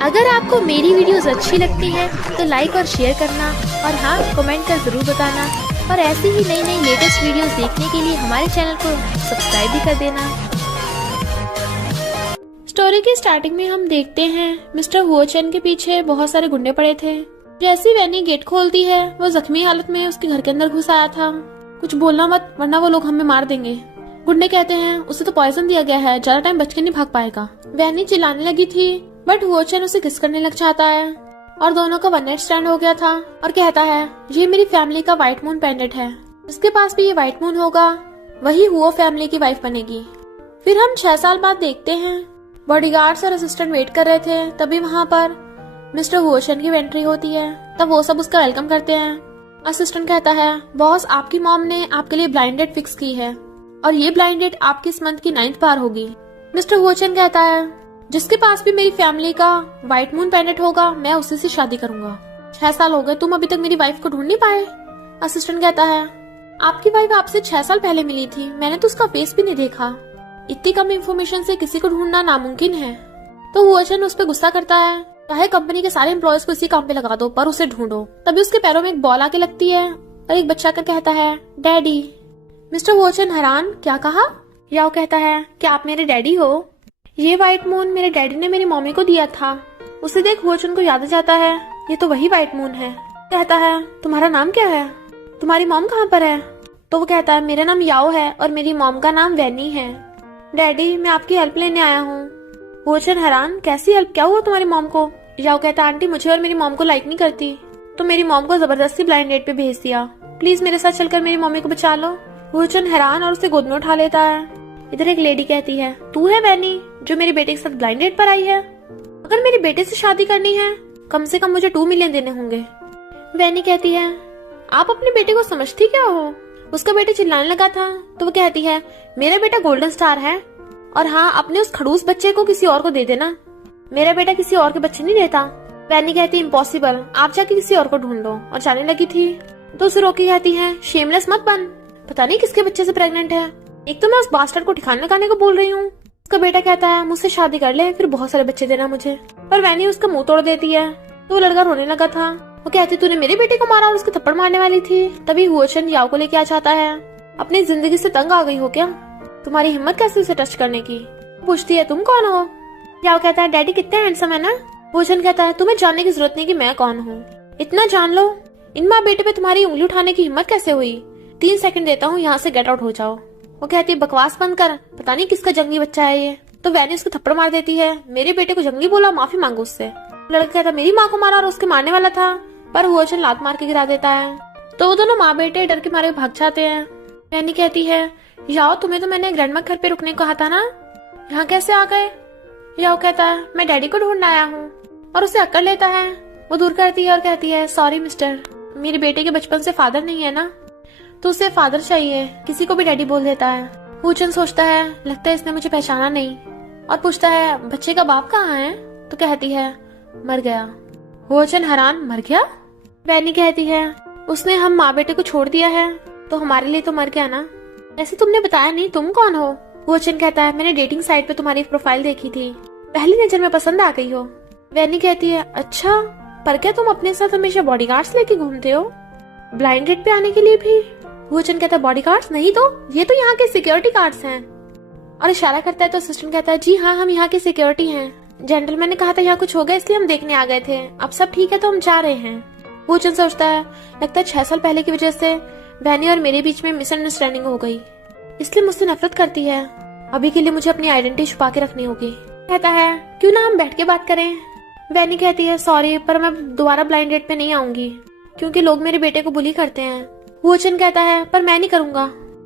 अगर आपको मेरी वीडियोस अच्छी लगती है तो लाइक और शेयर करना और हाँ कमेंट कर जरूर बताना। और ऐसी ही नई नई लेटेस्ट वीडियोस देखने के लिए हमारे चैनल को सब्सक्राइब भी कर देना। स्टोरी की स्टार्टिंग में हम देखते हैं मिस्टर हुओ चेन के पीछे बहुत सारे गुंडे पड़े थे। जैसी वैनी गेट खोलती है वो जख्मी हालत में उसके घर के अंदर घुस आया था। कुछ बोलना मत वरना वो लोग हमें मार देंगे। गुंडे कहते हैं उसे तो पॉइजन दिया गया है, ज्यादा टाइम बच के नहीं भाग पाएगा। वैनी चिल्लाने लगी थी बट हुओ चेन उसे किस करने लग जाता है और दोनों का वन नाइट स्टैंड हो गया था और कहता है ये मेरी फैमिली का व्हाइट मून पेंडेंट है, जिसके पास भी ये व्हाइट मून होगा वही हुओ फैमिली की वाइफ बनेगी। फिर हम 6 साल बाद देखते हैं बॉडीगार्ड्स और असिस्टेंट वेट कर रहे थे, तभी वहाँ पर मिस्टर हुओ चेन की एंट्री होती है। तब वो सब उसका वेलकम करते हैं। असिस्टेंट कहता है बॉस आपकी मॉम ने आपके लिए ब्लाइंड डेट फिक्स की है और ये ब्लाइंड डेट आपकी इस मंथ की 9th बार होगी। मिस्टर हुओ चेन कहता है जिसके पास भी मेरी फैमिली का व्हाइट मून पेंडेंट होगा मैं उसी से शादी करूंगा। 6 साल हो गए तुम अभी तक मेरी वाइफ को ढूंढ नहीं पाए। असिस्टेंट कहता है आपकी वाइफ आपसे 6 साल पहले मिली थी, मैंने तो उसका फेस भी नहीं देखा। इतनी कम इन्फॉर्मेशन से किसी को ढूंढना नामुमकिन है। तो हुओ चेन उस पर गुस्सा करता है चाहे कंपनी के सारे एम्प्लॉयज को इसी काम पे लगा दो पर उसे ढूंढो। तभी उसके पैरों में एक बॉल आके लगती है और एक बच्चा कर कहता है डैडी। मिस्टर हुओ चेन हैरान क्या कहा? याओ कहता है क्या आप मेरे डैडी हो? ये व्हाइट मून मेरे डैडी ने मेरी मम्मी को दिया था। उसे देख हुओ चेन को याद आ जाता है ये तो वही व्हाइट मून है। कहता है तुम्हारा नाम क्या है? तुम्हारी मॉम कहाँ पर है? तो वो कहता है मेरा नाम याओ है और मेरी मॉम का नाम वैनी है। डैडी मैं आपकी हेल्प लेने आया हूँ। हुओ चेन हैरान कैसी हेल्प, क्या हुआ तुम्हारी मॉम को? याओ कहता आंटी मुझे और मेरी मॉम को लाइक नहीं करती तो मेरी मॉम को जबरदस्ती ब्लाइंड डेट पे भेज दिया, प्लीज मेरे साथ चलकर मेरी मम्मी को बचा लो। हुओ चेन हैरान और उसे गोद में उठा लेता है। इधर एक लेडी कहती है तू है वैनी जो मेरे बेटे के साथ ब्लाइंड डेट पर आई है? अगर मेरे बेटे से शादी करनी है कम से कम मुझे 2 मिलियन देने होंगे। वैनी कहती है आप अपने बेटे को समझती क्या हो? उसका बेटा चिल्लाने लगा था तो वो कहती है मेरा बेटा गोल्डन स्टार है और हाँ अपने उस खड़ूस बच्चे को किसी और को दे देना, मेरा बेटा किसी और के बच्चे नहीं देता। वैनी कहती इम्पॉसिबल, आप जाके किसी और को ढूंढ लो। और जाने लगी थी तो उसे रोकी कहती है शेमलेस मत बन, पता नहीं किसके बच्चे से प्रेग्नेंट है। एक तो मैं उस बास्टर्ड को ठिकाने लगाने को बोल रही हूँ। उसका बेटा कहता है मुझसे शादी कर ले फिर बहुत सारे बच्चे देना मुझे। पर वैनी उसका मुंह तोड़ देती है तो वो लड़का रोने लगा था। वो कहती तूने मेरे बेटे को मारा और उसके थप्पड़ मारने वाली थी। तभी हुओ चेन याओ को लेके आ जाता है। अपनी जिंदगी से तंग आ गई हो क्या? तुम्हारी हिम्मत कैसे उसे टच करने की? पूछती है तुम कौन हो? याओ कहता है डैडी कितने हैंडसम है ना। हुओ चेन कहता है तुम्हें जानने की जरूरत नहीं कि मैं कौन हूँ, इतना जान लो इन माँ बेटे पे तुम्हारी उंगली उठाने की हिम्मत कैसे हुई? 3 सेकंड देता हूँ यहाँ से गेट आउट हो जाओ। वो कहती है बकवास बंद कर, पता नहीं किसका जंगली बच्चा है ये। तो वैनी उसको थप्पड़ मार देती है मेरे बेटे को जंगली बोला माफी मांगो उससे। लड़का कहता मेरी माँ को मारा और उसके मारने वाला था, पर हुओ चेन लात मार के गिरा देता है। तो वो दोनों माँ बेटे डर के मारे भाग जाते हैं। वैनी कहती है याओ तुम्हें तो मैंने ग्रैंडमा घर पे रुकने को कहा था ना, यहाँ कैसे आ गए? याओ कहता है मैं डैडी को ढूंढने आया हूँ और उसे अक्कड़ लेता है। वो दूर करती है और कहती है सॉरी मिस्टर, मेरे बेटे के बचपन से फादर नहीं है ना तो उसे फादर चाहिए, किसी को भी डैडी बोल देता है। हुओ चेन सोचता है लगता है इसने मुझे पहचाना नहीं और पूछता है बच्चे का बाप कहाँ है? तो कहती है मर गया। हुओ चेन हैरान मर गया? वैनी कहती है उसने हम माँ बेटे को छोड़ दिया है तो हमारे लिए तो मर गया ना। ऐसे तुमने बताया नहीं, तुम कौन हो? हुओ चेन कहता है मैंने डेटिंग साइट पे तुम्हारी प्रोफाइल देखी थी, पहली नजर में पसंद आ गई हो। वैनी कहती है अच्छा, पर क्या तुम अपने साथ हमेशा बॉडीगार्ड्स लेके घूमते हो ब्लाइंड डेट पे आने के लिए भी? हुओ चेन कहता है बॉडीगार्ड्स नहीं तो ये तो यहाँ के सिक्योरिटी गार्ड्स हैं और इशारा करता है। तो असिस्टेंट कहता है जी हाँ हम यहाँ के सिक्योरिटी हैं, जेंटलमैन ने कहा था यहाँ कुछ हो गया इसलिए हम देखने आ गए थे, अब सब ठीक है तो हम जा रहे हैं। हुओ चेन सोचता है लगता है 6 साल पहले की वजह से वैनी और मेरे बीच में मिसअंडरस्टैंडिंग हो गई, इसलिए मुझसे नफरत करती है। अभी के लिए मुझे अपनी आइडेंटिटी छुपा के रखनी होगी। कहता है क्यों ना हम बैठ के बात करें। वैनी कहती है सॉरी पर मैं दोबारा ब्लाइंड डेट पे नहीं आऊंगी क्योंकि लोग मेरे बेटे को बुली करते हैं। हुओ चेन कहता है पर मैं नहीं करूंगा,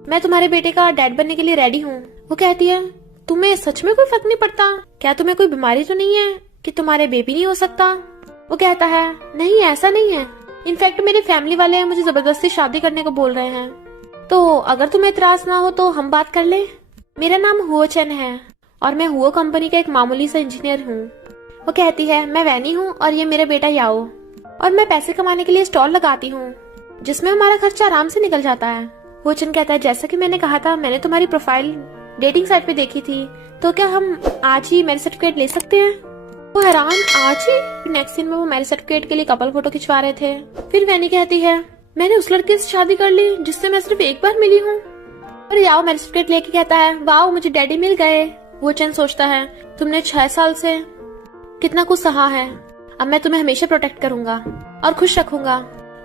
मैं तुम्हारे बेटे का डैड बनने के लिए रेडी हूँ। वो कहती है तुम्हें सच में कोई फर्क नहीं पड़ता? क्या तुम्हें कोई बीमारी तो नहीं है कि तुम्हारे बेबी नहीं हो सकता? वो कहता है नहीं ऐसा नहीं है, इनफैक्ट मेरे फैमिली वाले मुझे जबरदस्ती शादी करने को बोल रहे हैं, तो अगर तुम्हें इतराज ना हो तो हम बात कर ले। मेरा नाम हुओ चेन है और मैं हुओ कंपनी का एक मामूली सा इंजीनियर हूँ। वो कहती है मैं वैनी हूँ और ये मेरा बेटा याओ और मैं पैसे कमाने के लिए स्टॉल लगाती हूँ जिसमें हमारा खर्चा आराम से निकल जाता है। हुओ चेन कहता है जैसा कि मैंने कहा था मैंने तुम्हारी प्रोफाइल डेटिंग साइट पे देखी थी, तो क्या हम आज ही मैरिज सर्टिफिकेट ले सकते हैं? वो हैरान, आज ही? नेक्स्ट सीन में वो मैरिज सर्टिफिकेट के लिए कपल फोटो खिंचवा रहे थे। फिर वैनी कहती है, मैंने उस लड़के से शादी कर ली जिससे मैं सिर्फ एक बार मिली हूँ। और याओ मैरिज सर्टिफिकेट लेके कहता है, वाओ मुझे डैडी मिल गए। वो चैन सोचता है, तुमने 6 साल से कितना कुछ सहा है, अब मैं तुम्हें हमेशा प्रोटेक्ट करूंगा और खुश रखूंगा।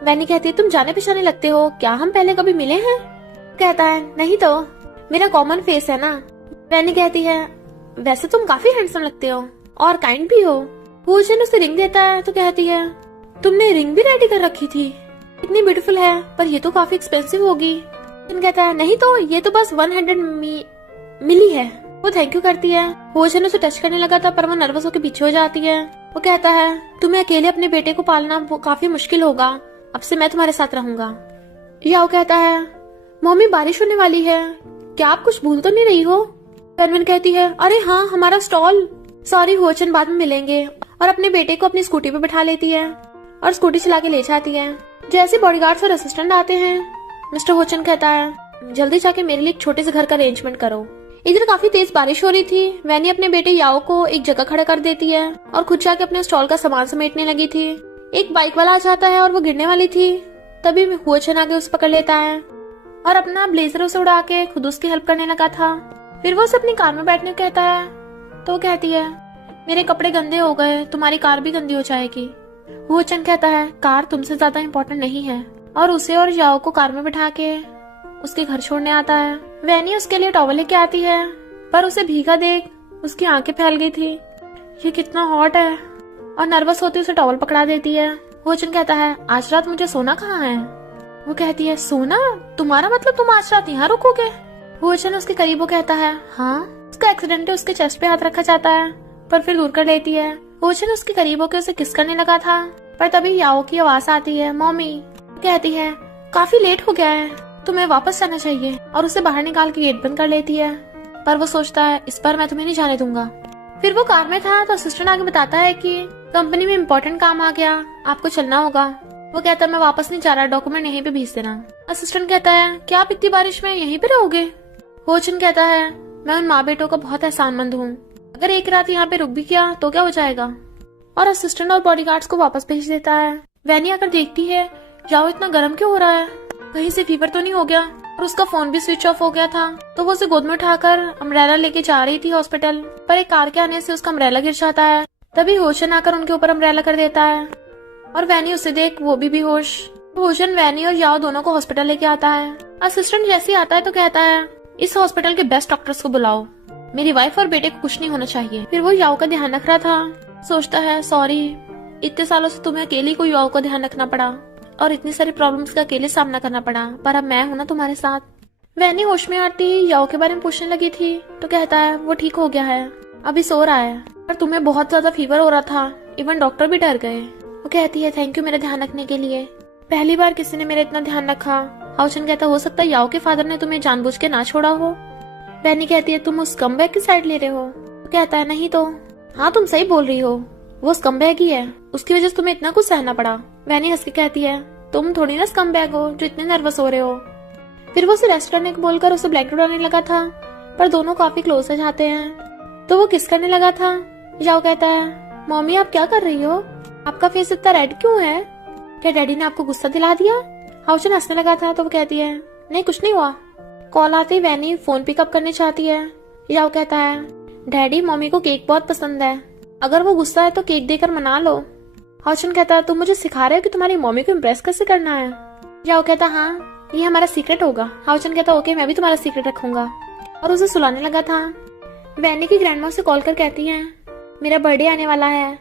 वैनी कहती है, तुम जाने पहचाने लगते हो, क्या हम पहले कभी मिले हैं? कहता है, नहीं तो, मेरा कॉमन फेस है ना। वैनी कहती है, वैसे तुम काफी हैंडसम लगते हो और काइंड भी हो। वो चैन उसे रिंग देता है तो कहती है, तुमने रिंग भी रेडी कर रखी थी, इतनी ब्यूटीफुल है, पर ये तो काफी एक्सपेंसिव होगी। कहता है, नहीं तो, ये तो बस 100 मिली है। वो थैंक यू करती है। होशन उसे टच करने लगा था पर वो नर्वस होकर पीछे हो जाती है। वो कहता है, तुम्हें अकेले अपने बेटे को पालना वो काफी मुश्किल होगा, अब से मैं तुम्हारे साथ रहूंगा। याओ कहता है, मम्मी बारिश होने वाली है, क्या आप कुछ भूल तो नहीं रही हो? पेरविन कहती है, अरे हाँ हमारा स्टॉल, सॉरी होशन बाद में मिलेंगे। और अपने बेटे को अपनी स्कूटी पे बिठा लेती है और स्कूटी चला के ले जाती है। जैसे बॉडीगार्ड्स और असिस्टेंट आते हैं, मिस्टर होचन कहता है, जल्दी जाके मेरे लिए एक छोटे से घर का अरेंजमेंट करो। इधर काफी तेज बारिश हो रही थी। वैनी अपने बेटे याओ को एक जगह खड़ा कर देती है और खुद जाके अपने स्टॉल का सामान समेटने लगी थी। एक बाइक वाला आ जाता है और वो गिरने वाली थी, तभी होचन आके उसे पकड़ लेता है और अपना ब्लेजर उसे उड़ा के खुद उसकी हेल्प करने लगा था। फिर वो उसे अपनी कार में बैठने को कहता है तो वो कहती है, मेरे कपड़े गंदे हो गए, तुम्हारी कार भी गंदी हो जाएगी। होचन कहता है, कार तुमसे ज्यादा इम्पोर्टेंट नहीं है, और उसे और याओ को कार में बिठा के उसके घर छोड़ने आता है। वैनी उसके लिए टॉवल लेके आती है पर उसे भीगा देख उसकी आंखें फैल गई थी, ये कितना हॉट है, और नर्वस होती उसे टॉवल पकड़ा देती है। होचन कहता है, आज रात मुझे सोना कहाँ है? वो कहती है, सोना? तुम्हारा मतलब तुम आज रात यहाँ रुकोगे? होचन उसके करीब कहता है, हाँ। उसका एक्सीडेंट उसके चेस्ट पे हाथ रखा जाता है पर फिर दूर कर लेती है। होचन उसके करीब होकर उसे किस करने लगा था पर तभी याओ की आवाज आती है, मम्मी। कहती है, काफी लेट हो गया है, तुम्हें वापस जाना चाहिए, और उसे बाहर निकाल के गेट बंद कर लेती है। पर वो सोचता है, इस बार मैं तुम्हें नहीं जाने दूंगा। फिर वो कार में था तो असिस्टेंट आगे बताता है कि कंपनी में इम्पोर्टेंट काम आ गया, आपको चलना होगा। वो कहता है, मैं वापस नहीं जा रहा, डॉक्यूमेंट यहीं पे भेज देना। असिस्टेंट कहता है, क्या आप इतनी बारिश में यहीं पे रहोगे? होचन कहता है, मैं उन माँ बेटों का बहुत एहसानमंद हूँ, अगर एक रात यहाँ पे रुक भी गया तो क्या हो जाएगा। और असिस्टेंट और बॉडीगार्ड्स को वापस भेज देता है। वैनी आकर देखती है, याओ इतना गर्म क्यों हो रहा है, कहीं से फीवर तो नहीं हो गया? और उसका फोन भी स्विच ऑफ हो गया था। तो वो उसे गोद में उठाकर अम्ब्रेला लेके जा रही थी हॉस्पिटल, पर एक कार के आने से उसका अम्ब्रेला गिर जाता है। तभी होशन आकर उनके ऊपर अम्ब्रेला कर देता है और वैनी उसे देख वो भी बेहोश। होशन वैनी और याओ दोनों को हॉस्पिटल लेके आता है। असिस्टेंट जैसे ही आता है तो कहता है, इस हॉस्पिटल के बेस्ट डॉक्टर्स को बुलाओ, मेरी वाइफ और बेटे को कुछ नहीं होना चाहिए। फिर वो याओ का ध्यान रख रहा था, सोचता है, सॉरी, इतने सालों से तुम्हें अकेले को याओ का ध्यान रखना पड़ा और इतनी सारी प्रॉब्लम्स का अकेले सामना करना पड़ा, पर अब मैं हूं ना तुम्हारे साथ। वैनी होश में आती ही याओ के बारे में पूछने लगी थी तो कहता है, वो ठीक हो गया है, अभी सो रहा है, पर तुम्हें बहुत ज्यादा फीवर हो रहा था, इवन डॉक्टर भी डर गए। वो कहती है, थैंक यू मेरा ध्यान रखने के लिए, पहली बार किसी ने मेरा इतना ध्यान रखा। हाउचन कहता, हो सकता है याओ के फादर ने तुम्हें जानबूझ के ना छोड़ा हो। वैनी कहती है, तुम उस स्कम्बैग की साइड ले रहे हो? तो कहता है, नहीं तो। हाँ तुम सही बोल रही हो, वो स्कम्बैग ही है, उसकी वजह से तुम्हें इतना कुछ सहना पड़ा। वैनी हंस के कहती है, तुम थोड़ी ना स्कम्बैग हो जो इतने नर्वस हो रहे हो। फिर वो उसे रेस्ट करने को बोलकर उसे ब्लैंकेट उड़ाने लगा था, पर दोनों काफी क्लोज हो जाते हैं तो वो किस करने लगा था। याओ कहता है, मम्मी आप क्या कर रही हो, आपका फेस इतना रेड क्यों है, क्या डैडी ने आपको गुस्सा दिला दिया? हाउचन हंसने लगा था तो वो कहती है, नहीं कुछ नहीं हुआ। कॉल आते ही वैनी फोन पिकअप करनी चाहती है। याओ कहता है, डैडी मम्मी को केक बहुत पसंद है, अगर वो गुस्सा है तो केक देकर मना लो। हाउचन कहता है, तुम मुझे सिखा रहे हो कि तुम्हारी मम्मी को इम्प्रेस कैसे करना है? याओ कहता, हाँ ये हमारा सीक्रेट होगा। हाउचन कहता, ओके मैं भी तुम्हारा सीक्रेट रखूंगा, और उसे सुलाने लगा था। वैनी की ग्रैंडमा से कॉल कर कहती है, मेरा बर्थडे आने वाला है,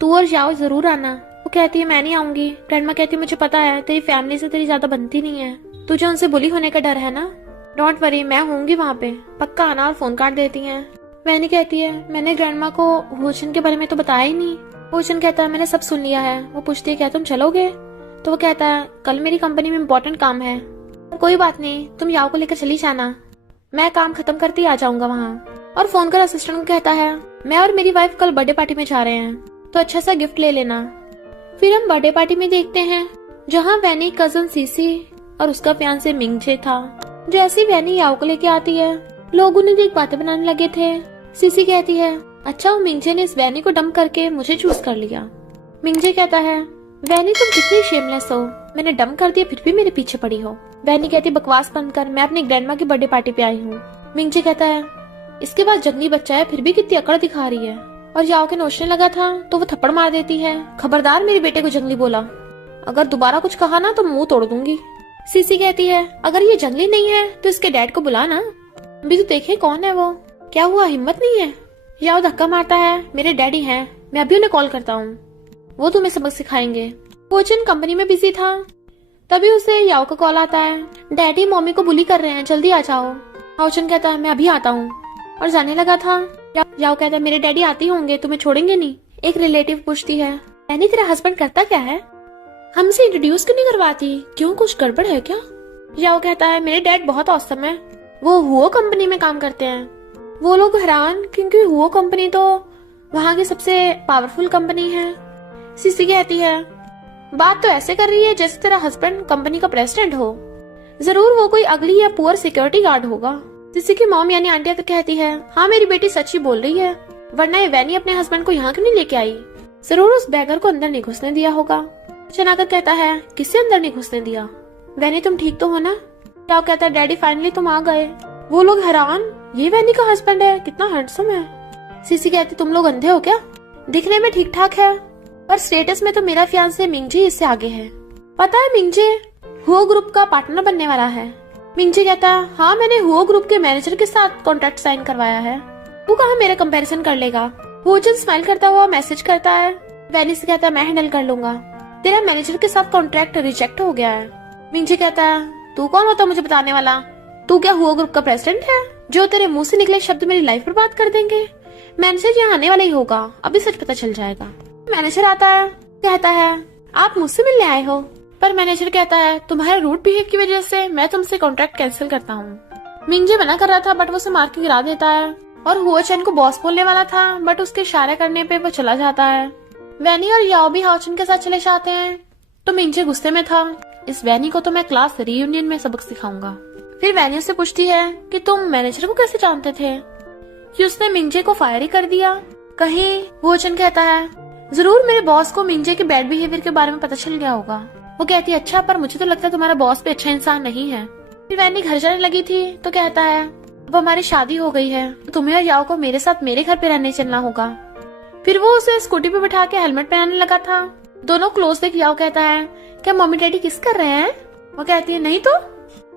तू और याओ जरूर आना। वो कहती है, मैं नहीं आऊंगी। ग्रैंडमा कहती है, मुझे पता है तेरी फैमिली से तेरी ज्यादा बनती नहीं है, तुझे उनसे बुली होने का डर है ना, डोंट वरी मैं होंगी वहाँ पे, पक्का आना। और फोन काट देती है। वैनी कहती है, मैंने ग्रैंडमा को होचन के बारे में तो बताया ही नहीं। होचन कहता है, मैंने सब सुन लिया है। वो पूछती है, क्या तुम चलोगे? तो वो कहता है, कल मेरी कंपनी में इम्पोर्टेंट काम है, कोई बात नहीं तुम याओ को लेकर चली जाना, मैं काम खत्म करते ही आ जाऊंगा वहाँ। और फोन कर असिस्टेंट को कहता है, मैं और मेरी वाइफ कल बर्थडे पार्टी में जा रहे हैं, तो अच्छा सा गिफ्ट ले लेना। फिर हम बर्थडे पार्टी में देखते हैं जहाँ वैनी कजन सीसी और उसका फियांसे मिंगजे था। जैसी वैनी याओ को लेके आती है, लोग उन्हें देख बातें बनाने लगे थे। सीसी कहती है, अच्छा वो मिंगजे ने इस वैनी को डंप करके मुझे चूज कर लिया। मिंगजे कहता है वैनी तुम कितनी शेमलेस हो, मैंने डंप कर दिया फिर भी मेरे पीछे पड़ी हो। वैनी कहती बकवास बंद कर, मैं अपनी ग्रैंडमा की बर्थडे पार्टी पे आई हूँ। मिंगजे कहता है इसके बाद जंगली बच्चा है फिर भी कितनी अकड़ दिखा रही है। और याओ के नोचने लगा था तो वो थप्पड़ मार देती है, खबरदार मेरे बेटे को जंगली बोला, अगर दोबारा कुछ कहा ना तो मुंह तोड़ दूंगी। सीसी कहती है अगर ये जंगली नहीं है तो इसके डैड को बुला ना, अभी तो देखे कौन है वो, क्या हुआ हिम्मत नहीं है। याओ धक्का मारता है मेरे डैडी हैं, मैं अभी उन्हें कॉल करता हूँ, वो तुम्हें सबक सिखाएंगे। कोचिन कंपनी में बिजी था, तभी उसे याओ का कॉल आता है, डैडी मम्मी को बुली कर रहे हैं जल्दी आ जाओ। हाओचन कहता है मैं अभी आता हूँ और जाने लगा था। याओ कहता है मेरे डैडी आते होंगे, तुम्हें छोड़ेंगे नहीं। एक रिलेटिव पूछती है डैनी तेरा हस्बैंड करता क्या है, हमसे इंट्रोड्यूस क्यों नहीं करवाती, क्यों कुछ गड़बड़ है क्या। याओ कहता है मेरे डैड बहुत औसम है, वो हुओ कंपनी में काम करते हैं। वो लोग हैरान क्योंकि हुओ कंपनी तो वहाँ की सबसे पावरफुल कंपनी है। सीसी कहती है बात तो ऐसे कर रही है जैसे तेरा हस्बैंड कंपनी का प्रेसिडेंट हो, जरूर वो कोई अगली या पुअर सिक्योरिटी गार्ड होगा। सीसी की मॉम यानी आंटी आकर कहती है हाँ मेरी बेटी सच ही बोल रही है, वरना ये वैनी अपने हस्बैंड को यहाँ क्यों नहीं लेके आई, जरूर उस बैगर को अंदर नहीं घुसने दिया होगा। चनाकर कहता है किससे अंदर नहीं घुसने दिया, वैनी तुम ठीक तो हो ना। याओ कहता है डैडी फाइनली तुम आ गए। वो लोग हैरान ये वैनी का हस्बैंड है, कितना हैंडसम है। सीसी कहती तुम लोग अंधे हो क्या, दिखने में ठीक ठाक है पर स्टेटस में तो मेरा फियांसे मिंगजे इससे आगे है। पता है मिंगजे हुओ ग्रुप का पार्टनर बनने वाला है। मिंगजे कहता है हाँ मैंने हुओ ग्रुप के मैनेजर के साथ कॉन्ट्रैक्ट साइन करवाया है, तू कहाँ मेरा कंपैरिजन कर लेगा। हुओचन स्माइल करता हुआ मैसेज करता है, वैनी से कहता है मैं हैंडल कर लूंगा, तेरा मैनेजर के साथ कॉन्ट्रैक्ट रिजेक्ट हो गया है। मिंगजे कहता है तू कौन होता मुझे बताने वाला, तू क्या हुओ ग्रुप का प्रेसिडेंट है जो तेरे मुंह से निकले शब्द मेरी लाइफ बर्बाद कर देंगे। मैनेजर यहाँ आने वाला ही होगा, अभी सच पता चल जाएगा। मैनेजर आता है, कहता है आप मुझसे मिलने आए हो, पर मैनेजर कहता है तुम्हारे रूड बिहेव की वजह से मैं तुमसे कॉन्ट्रैक्ट कैंसिल करता हूँ। मिंगजे मना कर रहा था बट वो उसे मार के गिरा देता है और हुओचन को बॉस बोलने वाला था बट उसके इशारे करने पे वो चला जाता है। वैनी और याओ भी हाओचन के साथ चले जाते हैं तो मिंगजे गुस्से में था, इस वैनी को तो मैं क्लास रीयूनियन में सबक सिखाऊंगा। फिर वैनी से पूछती है कि तुम मैनेजर को कैसे जानते थे कि उसने मिंगजे को फायर ही कर दिया कहीं। हुओचन कहता है जरूर मेरे बॉस को मिंगजे के बैड बिहेवियर के बारे में पता चल गया होगा। वो कहती है अच्छा पर मुझे तो लगता है तुम्हारा बॉस भी अच्छा इंसान नहीं है। फिर वैनी घर जाने लगी थी तो कहता है अब हमारी शादी हो गई है तो तुम्हें और याओ को मेरे साथ मेरे घर पे रहने चलना होगा। फिर वो उसे स्कूटी पे बिठा के हेलमेट पहनाने लगा था। दोनों क्लोज देख याओ कहता है क्या मम्मी डैडी किस कर रहे हैं, वो कहती है नहीं तो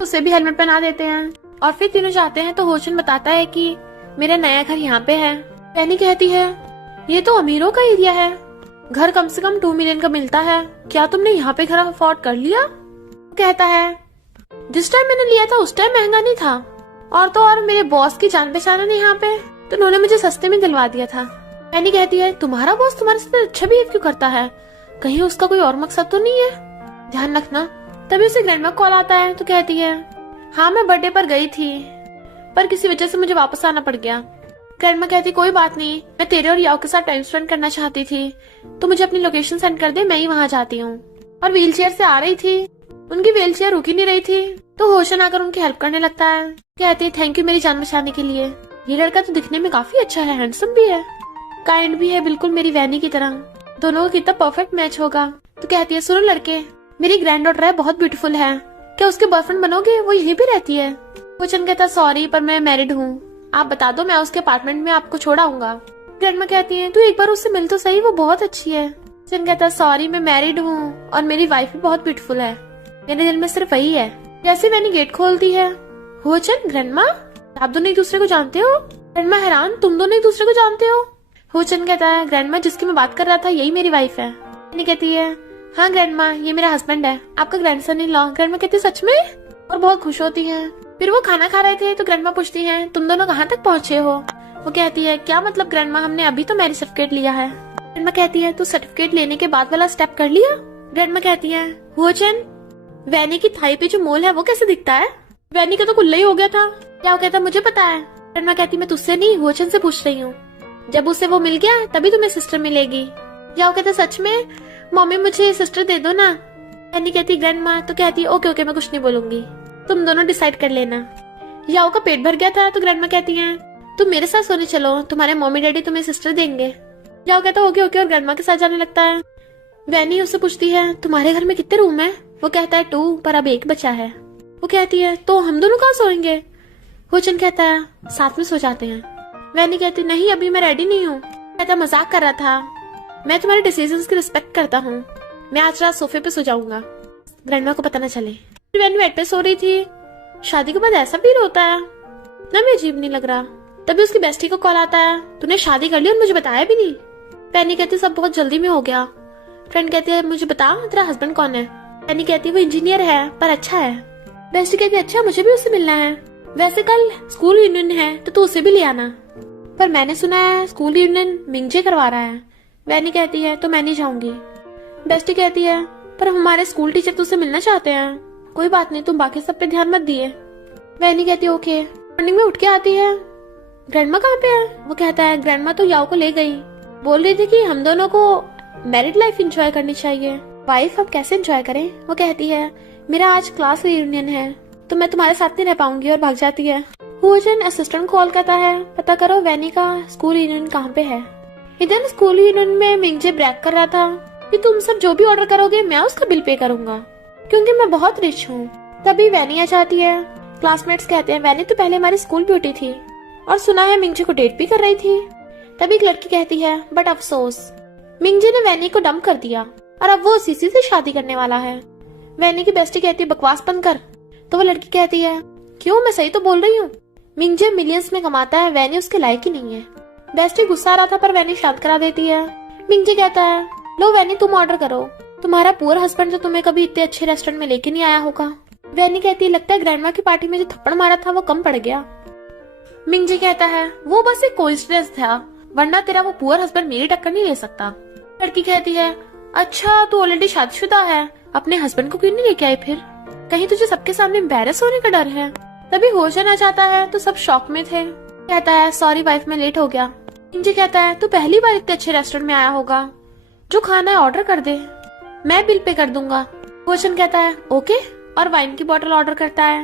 उसे भी हेलमेट पहना देते हैं और फिर तीनों जाते हैं तो होचन बताता है कि मेरा नया घर यहाँ पे है। वैनी कहती है ये तो अमीरों का एरिया है, घर कम से कम 2 मिलियन का मिलता है, क्या तुमने यहाँ पे घर अफोर्ड कर लिया। कहता है जिस टाइम मैंने लिया था उस टाइम महंगा नहीं था, और तो और मेरे बॉस की जान पहचान है यहाँ पे तो उन्होंने मुझे सस्ते में दिलवा दिया था। वैनी कहती है तुम्हारा बॉस तुम्हारे साथ अच्छा बिहेव क्यों करता है, कहीं उसका कोई और मकसद तो नहीं है, ध्यान रखना। तभी उसे ग्रैंडमा कॉल आता है तो कहती है हाँ मैं बर्थडे पर गई थी पर किसी वजह से मुझे वापस आना पड़ गया। ग्रैंडमा कहती कोई बात नहीं, मैं तेरे और याओ के साथ टाइम स्पेंड करना चाहती थी तो मुझे अपनी लोकेशन सेंड कर दे, मैं ही वहाँ जाती हूँ। और व्हील चेयर से आ रही थी, उनकी व्हील चेयर रुक ही नहीं रही थी तो होशन आकर उनकी हेल्प करने लगता है। कहती है थैंक यू मेरी जान बचाने के लिए, ये लड़का तो दिखने में काफी अच्छा है, हैंडसम भी है, काइंड भी है, बिल्कुल मेरी वैनी की तरह, दोनों का कितना परफेक्ट मैच होगा। तो कहती है सुनो लड़के मेरी ग्रैंड डॉटर है, बहुत ब्यूटीफुल है, क्या उसके बॉयफ्रेंड बनोगे, वो यहीं पे रहती है। वचन कहता सॉरी पर मैं मैरिड हूँ, आप बता दो मैं उसके अपार्टमेंट में आपको छोड़ आऊंगा। ग्रैंडमा कहती है तू एक बार उससे मिल तो सही, वो बहुत अच्छी है। वचन कहता सॉरी मैं मैरिड हूँ और मेरी वाइफ भी बहुत ब्यूटीफुल है, मेरे दिल में सिर्फ वही है। जैसे मैंने गेट खोलती है वचन ग्रैंडमा आप दोनों एक दूसरे को जानते हो। ग्रैंडमा हैरान तुम दोनों एक दूसरे को जानते हो। वचन कहता है ग्रैंडमा जिसकी मैं बात कर रहा था यही मेरी वाइफ है। कहती है हाँ ग्रैंडमा ये मेरा हस्बैंड है, आपका ग्रैंडसन इन लॉ। ग्रैंडमा कहती है सच में, और बहुत खुश होती हैं। फिर वो खाना खा रहे थे तो ग्रैंडमा पूछती हैं तुम दोनों कहाँ तक पहुँचे हो। वो कहती है क्या मतलब ग्रैंडमा, हमने अभी तो मैरिज सर्टिफिकेट लिया है। ग्रैंडमा कहती है तू सर्टिफिकेट लेने के बाद वाला स्टेप कर लिया। ग्रैंडमा कहती है वचन वैनी की थाई पे जो मोल है वो कैसे दिखता है, वैनी का तो कुल्ला ही हो गया था। क्या वो कहता मुझे पता है। ग्रैंडमा कहती मैं तुझसे नहीं वचन से पूछ रही हूँ, जब उससे वो मिल गया तभी तुम्हें सिस्टर मिलेगी। क्या वो कहता सच में, मम्मी मुझे सिस्टर दे दो ना। वैनी कहती ग्रैंडमा, तो कहती ओके ओके मैं कुछ नहीं बोलूंगी, तुम दोनों डिसाइड कर लेना। याओ का पेट भर गया था तो ग्रैंडमा कहती हैं तुम मेरे साथ सोने चलो, तुम्हारे मम्मी डैडी तुम्हें सिस्टर देंगे। जाओ कहता ओके ओके और ग्रैंडमा के साथ जाने लगता है। वैनी उससे पूछती है तुम्हारे घर में कितने रूम है? वो कहता है 2 पर अब 1 बचा है। वो कहती है तो हम दोनों कहाँ सोएंगे? होचन कहता है साथ में सो जाते हैं। वैनी कहती नहीं अभी मैं रेडी नहीं हूँ। कहता मजाक कर रहा था, मैं तुम्हारे डिसीजंस की रिस्पेक्ट करता हूँ, मैं आज रात सोफे पे सो जाऊंगा, ग्रैंडमा को पता न चले। फिर वैनी बेड पे सो रही थी। शादी के बाद ऐसा फील होता है ना, भी अजीब नहीं लग रहा। तभी उसकी बेस्टी को कॉल आता है, तूने शादी कर ली और मुझे बताया भी नहीं। वैनी कहती सब बहुत जल्दी में हो गया। फ्रेंड कहती है मुझे बता तेरा हस्बैंड कौन है? वैनी कहती है वो इंजीनियर है पर अच्छा है। बेस्टी कहती है अच्छा मुझे भी उससे मिलना है, वैसे कल स्कूल यूनियन है तो तू उसे भी ले आना, पर मैंने सुना है स्कूल यूनियन मिंगजे करवा रहा है। वैनी कहती है तो मैं नहीं जाऊंगी। बेस्टी कहती है पर हमारे स्कूल टीचर तुझसे मिलना चाहते हैं। कोई बात नहीं तुम बाकी सब पे ध्यान मत दिए। वैनी कहती है ओके। मॉर्निंग में उठ के आती है, ग्रैंडमा कहाँ पे है? वो कहता है ग्रैंडमा तो याओ को ले गई, बोल रही थी कि हम दोनों को मैरिड लाइफ एंजॉय करनी चाहिए, वाइफ अब कैसे एंजॉय करें? वो कहती है मेरा आज क्लास रियूनियन है तो मैं तुम्हारे साथ नहीं रह पाऊंगी और भाग जाती है। हुजन असिस्टेंट कॉल करता है, पता करो वैनी का स्कूल यूनियन कहाँ पे है। इधर स्कूल यूनियन में मिंगजे ब्रैक कर रहा था कि तुम सब जो भी ऑर्डर करोगे मैं उसका बिल पे करूंगा क्योंकि मैं बहुत रिच हूँ। तभी वैनी आ जाती है। क्लासमेट्स कहते हैं वैनी तो पहले हमारी स्कूल ब्यूटी थी और सुना है मिंगजे को डेट भी कर रही थी। तभी एक लड़की कहती है बट अफसोस मिंगजे ने वैनी को डंप कर दिया और अब वो सीसी से शादी करने वाला है। वैनी की बेस्टी कहती है बकवास बंद कर। तो वो लड़की कहती है क्यों, मैं सही तो बोल रही हूँ, मिंगजे मिलियंस में कमाता है, वैनी उसके लायक ही नहीं है। बेस्टी गुस्सा आ रहा था पर वैनी शांत करा देती है। मिंगजे कहता है लो वैनी तुम ऑर्डर करो, तुम्हारा पुअर हस्बैंड तो तुम्हें कभी इतने अच्छे रेस्टोरेंट में लेके नहीं आया होगा। वैनी कहती है लगता है ग्रैंडमा की पार्टी में जो थप्पड़ मारा था वो कम पड़ गया। मिंगजे कहता है वो बस एक कोइंसिडेंस था, वरना तेरा वो पुअर हस्बैंड मेरी टक्कर नहीं ले सकता। लड़की कहती है अच्छा तू ऑलरेडी शादीशुदा है, अपने हस्बैंड को क्यों नहीं लेके आई फिर? कहीं तुझे सबके सामने एम्बैरस होने का डर है? तभी होशन आ जाता है तो सब शॉक में थे। कहता है सॉरी वाइफ मैं लेट हो गया। मिंगजे कहता है तू पहली बार इतने अच्छे रेस्टोरेंट में आया होगा, जो खाना है ऑर्डर कर दे, मैं बिल पे कर दूंगा। होशन कहता है ओके और वाइन की बोतल ऑर्डर करता है।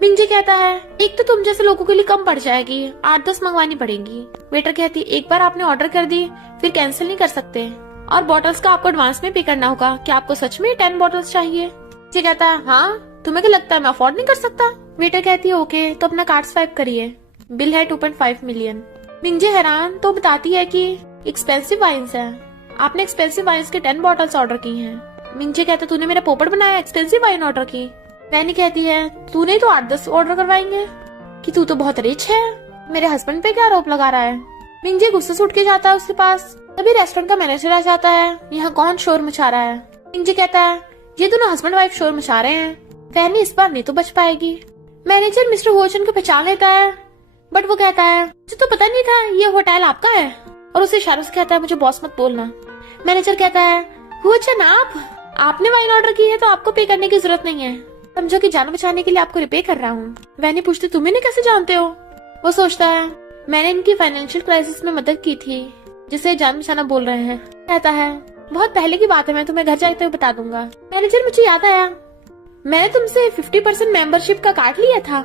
मिंगजे कहता है एक तो तुम जैसे लोगों के लिए कम पड़ जाएगी, 8-10 मंगवानी पड़ेगी। वेटर कहती है एक बार आपने ऑर्डर कर दी फिर कैंसिल नहीं कर सकते, और बॉटल्स का आपको एडवांस में पे करना होगा। क्या आपको सच में 10 बॉटल्स चाहिए? मिंगजे कहता है हाँ, तुम्हें क्या लगता है मैं अफोर्ड नहीं कर सकता? वेटर कहती है ओके तो अपना कार्ड स्वाइप करिए, बिल है 2.5 मिलियन। मिंगजे हैरान तो बताती है कि एक्सपेंसिव वाइन्स है, आपने एक्सपेंसिव वाइन्स के 10 बॉटल्स ऑर्डर की हैं। मिंगजे कहता तूने मेरा पोपट बनाया, एक्सपेंसिव वाइन ऑर्डर की। वैनी कहती है तूने तो 8-10 ऑर्डर करवाएंगे कि तू तो बहुत रिच है, मेरे हस्बैंड पे क्या आरोप लगा रहा है। मिंगजे गुस्से से उठ के जाता है उसके पास। तभी रेस्टोरेंट का मैनेजर आ जाता है, यहाँ कौन शोर मचा रहा है? मिंगजे कहता है ये दोनों हस्बैंड वाइफ शोर मचा रहे हैं, वैनी इस बार नहीं तो बच पाएगी। मैनेजर मिस्टर होचन को पहचान लेता है बट वो कहता है मुझे तो पता नहीं था ये होटल आपका है, और उसे इशारों से कहता है मुझे बॉस मत बोलना। मैनेजर कहता है होचन आपने वाइन ऑर्डर की है तो आपको पे करने की जरूरत नहीं है, समझो कि जान बचाने के लिए आपको रिपे कर रहा हूँ। वैनी पूछती तुम इन्हें कैसे जानते हो? वो सोचता है मैंने इनकी फाइनेंशियल क्राइसिस में मदद की थी जिसे जान बचाना बोल रहे हैं। कहता है बहुत पहले की बात है, मैं तुम्हें घर जाते हुए बता दूंगा। मैनेजर मुझे याद आया मैंने तुमसे 50% मेंबरशिप का कार्ड लिया था।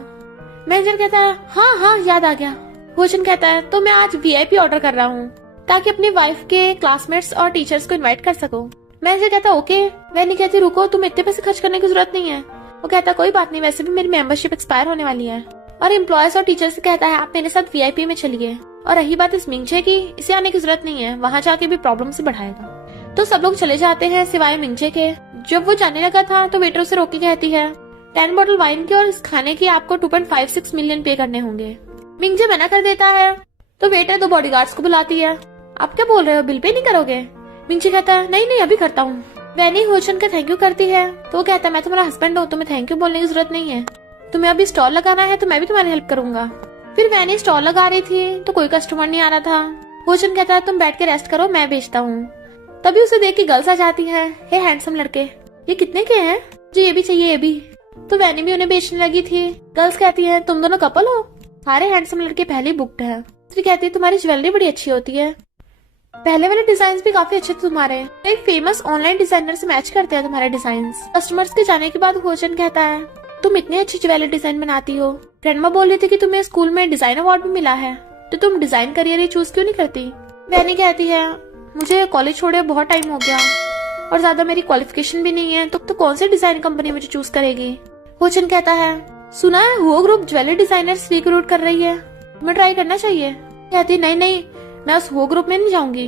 मैनेजर कहता है हाँ याद आ गया। होचन कहता है तो मैं आज VIP ऑर्डर कर रहा हूँ ताकि अपनी वाइफ के क्लासमेट्स और टीचर्स को इनवाइट कर सको। मैनेजर कहता है ओके। वैनी कहती रुको तुम इतने पैसे खर्च करने की जरूरत नहीं है। वो कहता कोई बात नहीं, वैसे भी मेरी मेंबरशिप एक्सपायर होने वाली है। और एम्प्लॉयज और टीचर से कहता है आप मेरे साथ VIP में चलिए, और रही बात इस मिंगजे की, इसे आने की जरूरत नहीं है, वहाँ जाके भी प्रॉब्लम से बढ़ाएगा। तो सब लोग चले जाते हैं सिवाय मिंगजे के। जब वो जाने लगा था तो वेटर उसे रोक के कहती है 10 बॉटल वाइन की और इस खाने की आपको 2.56 मिलियन पे करने होंगे। मिंगजे मना कर देता है तो वेटर 2 बॉडीगार्ड्स को बुलाती है, आप क्या बोल रहे हो, बिल पे नहीं करोगे? मिंगजे कहता है नहीं अभी करता हूँ। वैनी होचन का थैंक यू करती है तो वो कहता है मैं तुम्हारा हस्बैंड हूँ, तुम्हें थैंक यू बोलने की जरूरत नहीं है, तुम्हें अभी स्टॉल लगाना है तो मैं भी तुम्हारी हेल्प करूंगा। फिर वैनी स्टॉल लगा रही थी तो कोई कस्टमर नहीं आ रहा था। होचन कहता है तुम बैठ के रेस्ट करो, मैं बेचता हूँ। तभी उसे देख के गर्ल्स आ जाती है, हे हैंडसम लड़के ये कितने के हैं, मुझे ये भी चाहिए ये भी। तो वैनी भी उन्हें बेचने लगी थी। गर्ल्स कहती है तुम दोनों कपल हो? सारे हैंडसम लड़के पहले बुक्ड है। दूसरी कहती है तुम्हारी ज्वेलरी बड़ी अच्छी होती है, पहले वाले डिजाइन भी काफी अच्छे थे तुम्हारे, एक फेमस ऑनलाइन डिजाइनर से मैच करते हैं तुम्हारे डिजाइन। कस्टमर्स के जाने के बाद होचन कहता है तुम इतनी अच्छी ज्वेलरी डिजाइन बनाती हो, ग्रैंडमा बोल रही थी कि तुम्हें स्कूल में डिजाइन अवार्ड भी मिला है। तो तुम डिजाइन करियर ही चूज क्यों नहीं करती? वैनी कहती है मुझे कॉलेज छोड़े बहुत टाइम हो गया और ज्यादा मेरी क्वालिफिकेशन भी नहीं है, तो कौन सी डिजाइन कंपनी मुझे चूज करेगी? होचन कहता है सुना है वो ग्रुप ज्वेलरी डिजाइनर्स रिक्रूट कर रही है, तुम्हें ट्राई करना चाहिए। कहती नहीं नहीं, मैं उस वो ग्रुप में नहीं जाऊंगी।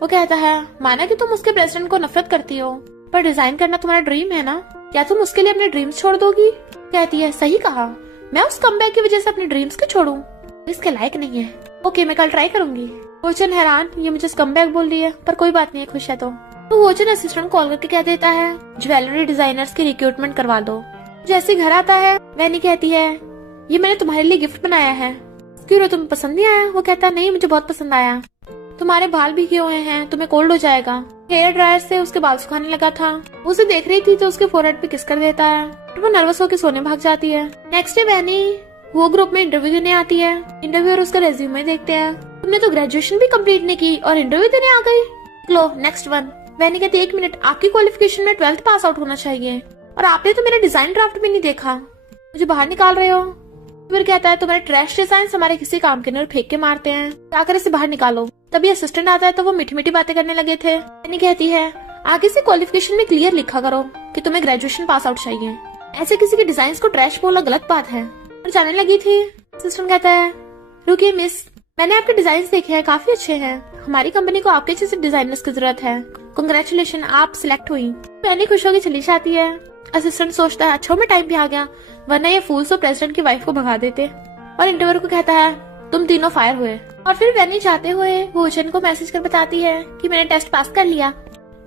वो कहता है माना कि तुम उसके प्रेसिडेंट को नफरत करती हो, पर डिजाइन करना तुम्हारा ड्रीम है ना, क्या तुम उसके लिए अपने ड्रीम्स छोड़ दोगी? कहती है सही कहा, मैं उस कमबैक की वजह से अपने ड्रीम्स को छोड़ूं, इसके लायक नहीं है। ओके, मैं कल ट्राई करूंगी। होचन हैरान, ये मुझे कमबैक बोल रही है, पर कोई बात नहीं, खुश है तो होचन असिस्टेंट कॉल करके कह देता है ज्वेलरी डिजाइनर्स की रिक्रूटमेंट करवा दो। जैसे घर आता है वैनी कहती है ये मैंने तुम्हारे लिए गिफ्ट बनाया है, क्यों तुम्हें पसंद नहीं आया? वो कहता नहीं मुझे बहुत पसंद आया, तुम्हारे बाल भी किए हुए हैं, तुम्हें कोल्ड हो जाएगा। हेयर ड्रायर से उसके बाल सुखाने लगा था, उसे देख रही थी तो उसके फोरहेड पे किस कर देता है, तो वो नर्वस होकर सोने भाग जाती है। नेक्स्ट डे वैनी वो ग्रुप में इंटरव्यू देने आती है। इंटरव्यूअर उसका रेज्यूमे देखते हैं, तुमने तो ग्रेजुएशन भी कंप्लीट नहीं की और इंटरव्यू देने आ गई। लो नेक्स्ट वन। वैनी कहती 1 मिनट, आपकी क्वालिफिकेशन में 12th पास आउट होना चाहिए और आपने तो मेरा डिजाइन ड्राफ्ट भी नहीं देखा, मुझे बाहर निकाल रहे हो? फिर कहता है तुम्हारे ट्रैश डिजाइन हमारे किसी काम के अंदर फेंक के मारते हैं, जाकर इसे बाहर निकालो। तभी असिस्टेंट आता है तो वो मीठी मीठी बातें करने लगे थे। वैनी कहती है आगे से क्वालिफिकेशन में क्लियर लिखा करो कि तुम्हें ग्रेजुएशन पास आउट चाहिए, ऐसे किसी के डिजाइन को ट्रैश बोलना गलत बात है। और जाने लगी थी। असिस्टेंट कहता है रुकिए मिस, मैंने आपके डिजाइन देखे हैं, काफी अच्छे हैं, हमारी कंपनी को आपके जैसे डिजाइनर्स की जरूरत है, कांग्रेचुलेशन आप सिलेक्ट हुई। वैनी खुश होकर चली जाती है। असिस्टेंट सोचता है अच्छा मैं टाइम पे आ गया, वरना ये फूल्स तो प्रेसिडेंट की वाइफ को भगा देते। और इंटरव्यूअर को कहता है तुम तीनों फायर हुए। और फिर वैनी जाते हुए होचन को मैसेज कर बताती है कि मैंने टेस्ट पास कर लिया।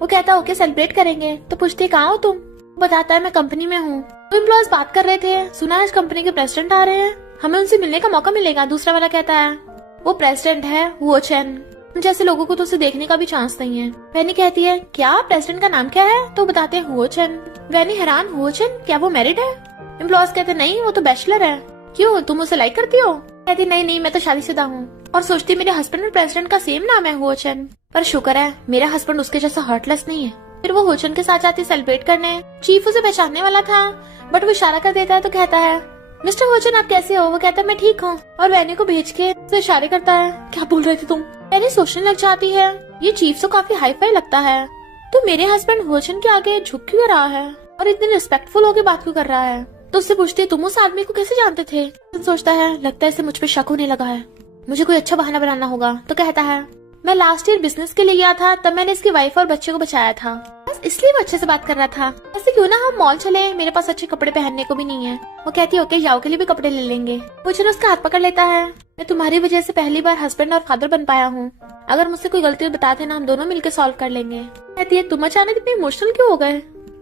वो कहता है ओके सेलिब्रेट करेंगे। तो पूछती है कहाँ हो तुम? वो बताता है मैं कंपनी में हूँ। तो एम्प्लॉयज बात कर रहे थे, सुना आज कंपनी के प्रेसिडेंट आ रहे हैं, हमें उनसे मिलने का मौका मिलेगा। दूसरा वाला कहता है वो प्रेसिडेंट है होचन, जैसे लोगों को तो उसे देखने का भी चांस नहीं है। वैनी कहती है क्या प्रेसिडेंट का नाम क्या है? तो बताते हैं होचन। वैनी हैरान, होचन क्या वो मैरिड है? एम्प्लॉयज कहते नहीं वो तो बैचलर है। क्यों तुम उसे लाइक करती हो? कहती नहीं नहीं मैं तो शादीशुदा हूँ। और सोचती मेरे हस्बैंड और प्रेसिडेंट का सेम नाम है होचन, पर शुक्र है मेरा हस्बैंड उसके जैसा हर्टलेस नहीं है। फिर वो होचन के साथ जाती सेलिब्रेट करने। चीफ उसे पहचानने वाला था बट वो इशारा कर देता है तो कहता है मिस्टर होचन आप कैसे हो? वो कहता है मैं ठीक हूँ और वैनी को भेज के उसे इशारे करता है क्या बोल रहे थे तुम? वैनी सोचने लग जाती है ये चीफ तो काफी हाई फाई लगता है, तो मेरे हस्बैंड होचन के आगे झुक क्यों रहा है और इतनी रिस्पेक्टफुल होकर बात क्यों कर रहा है? तो उससे पूछती है तुम उस आदमी को कैसे जानते थे? सोचता है लगता है इसे मुझ पे शक होने लगा है, मुझे कोई अच्छा बहाना बनाना होगा। तो कहता है मैं लास्ट ईयर बिजनेस के लिए गया था, तब मैंने इसकी वाइफ और बच्चे को बचाया था, बस इसलिए वो अच्छे से बात कर रहा था। ऐसे क्यों ना हम मॉल चले, मेरे पास अच्छे कपड़े पहनने को भी नहीं है। वो कहती है ओके जाओ के लिए भी कपड़े ले लेंगे। मुझे उसका हाथ पकड़ लेता है मैं तुम्हारी वजह से पहली बार हस्बैंड और फादर बन पाया हूँ, अगर मुझसे कोई गलती बता देना हम दोनों मिलकर सॉल्व कर लेंगे। कहती है तुम अचानक इतने इमोशनल क्यों हो गए?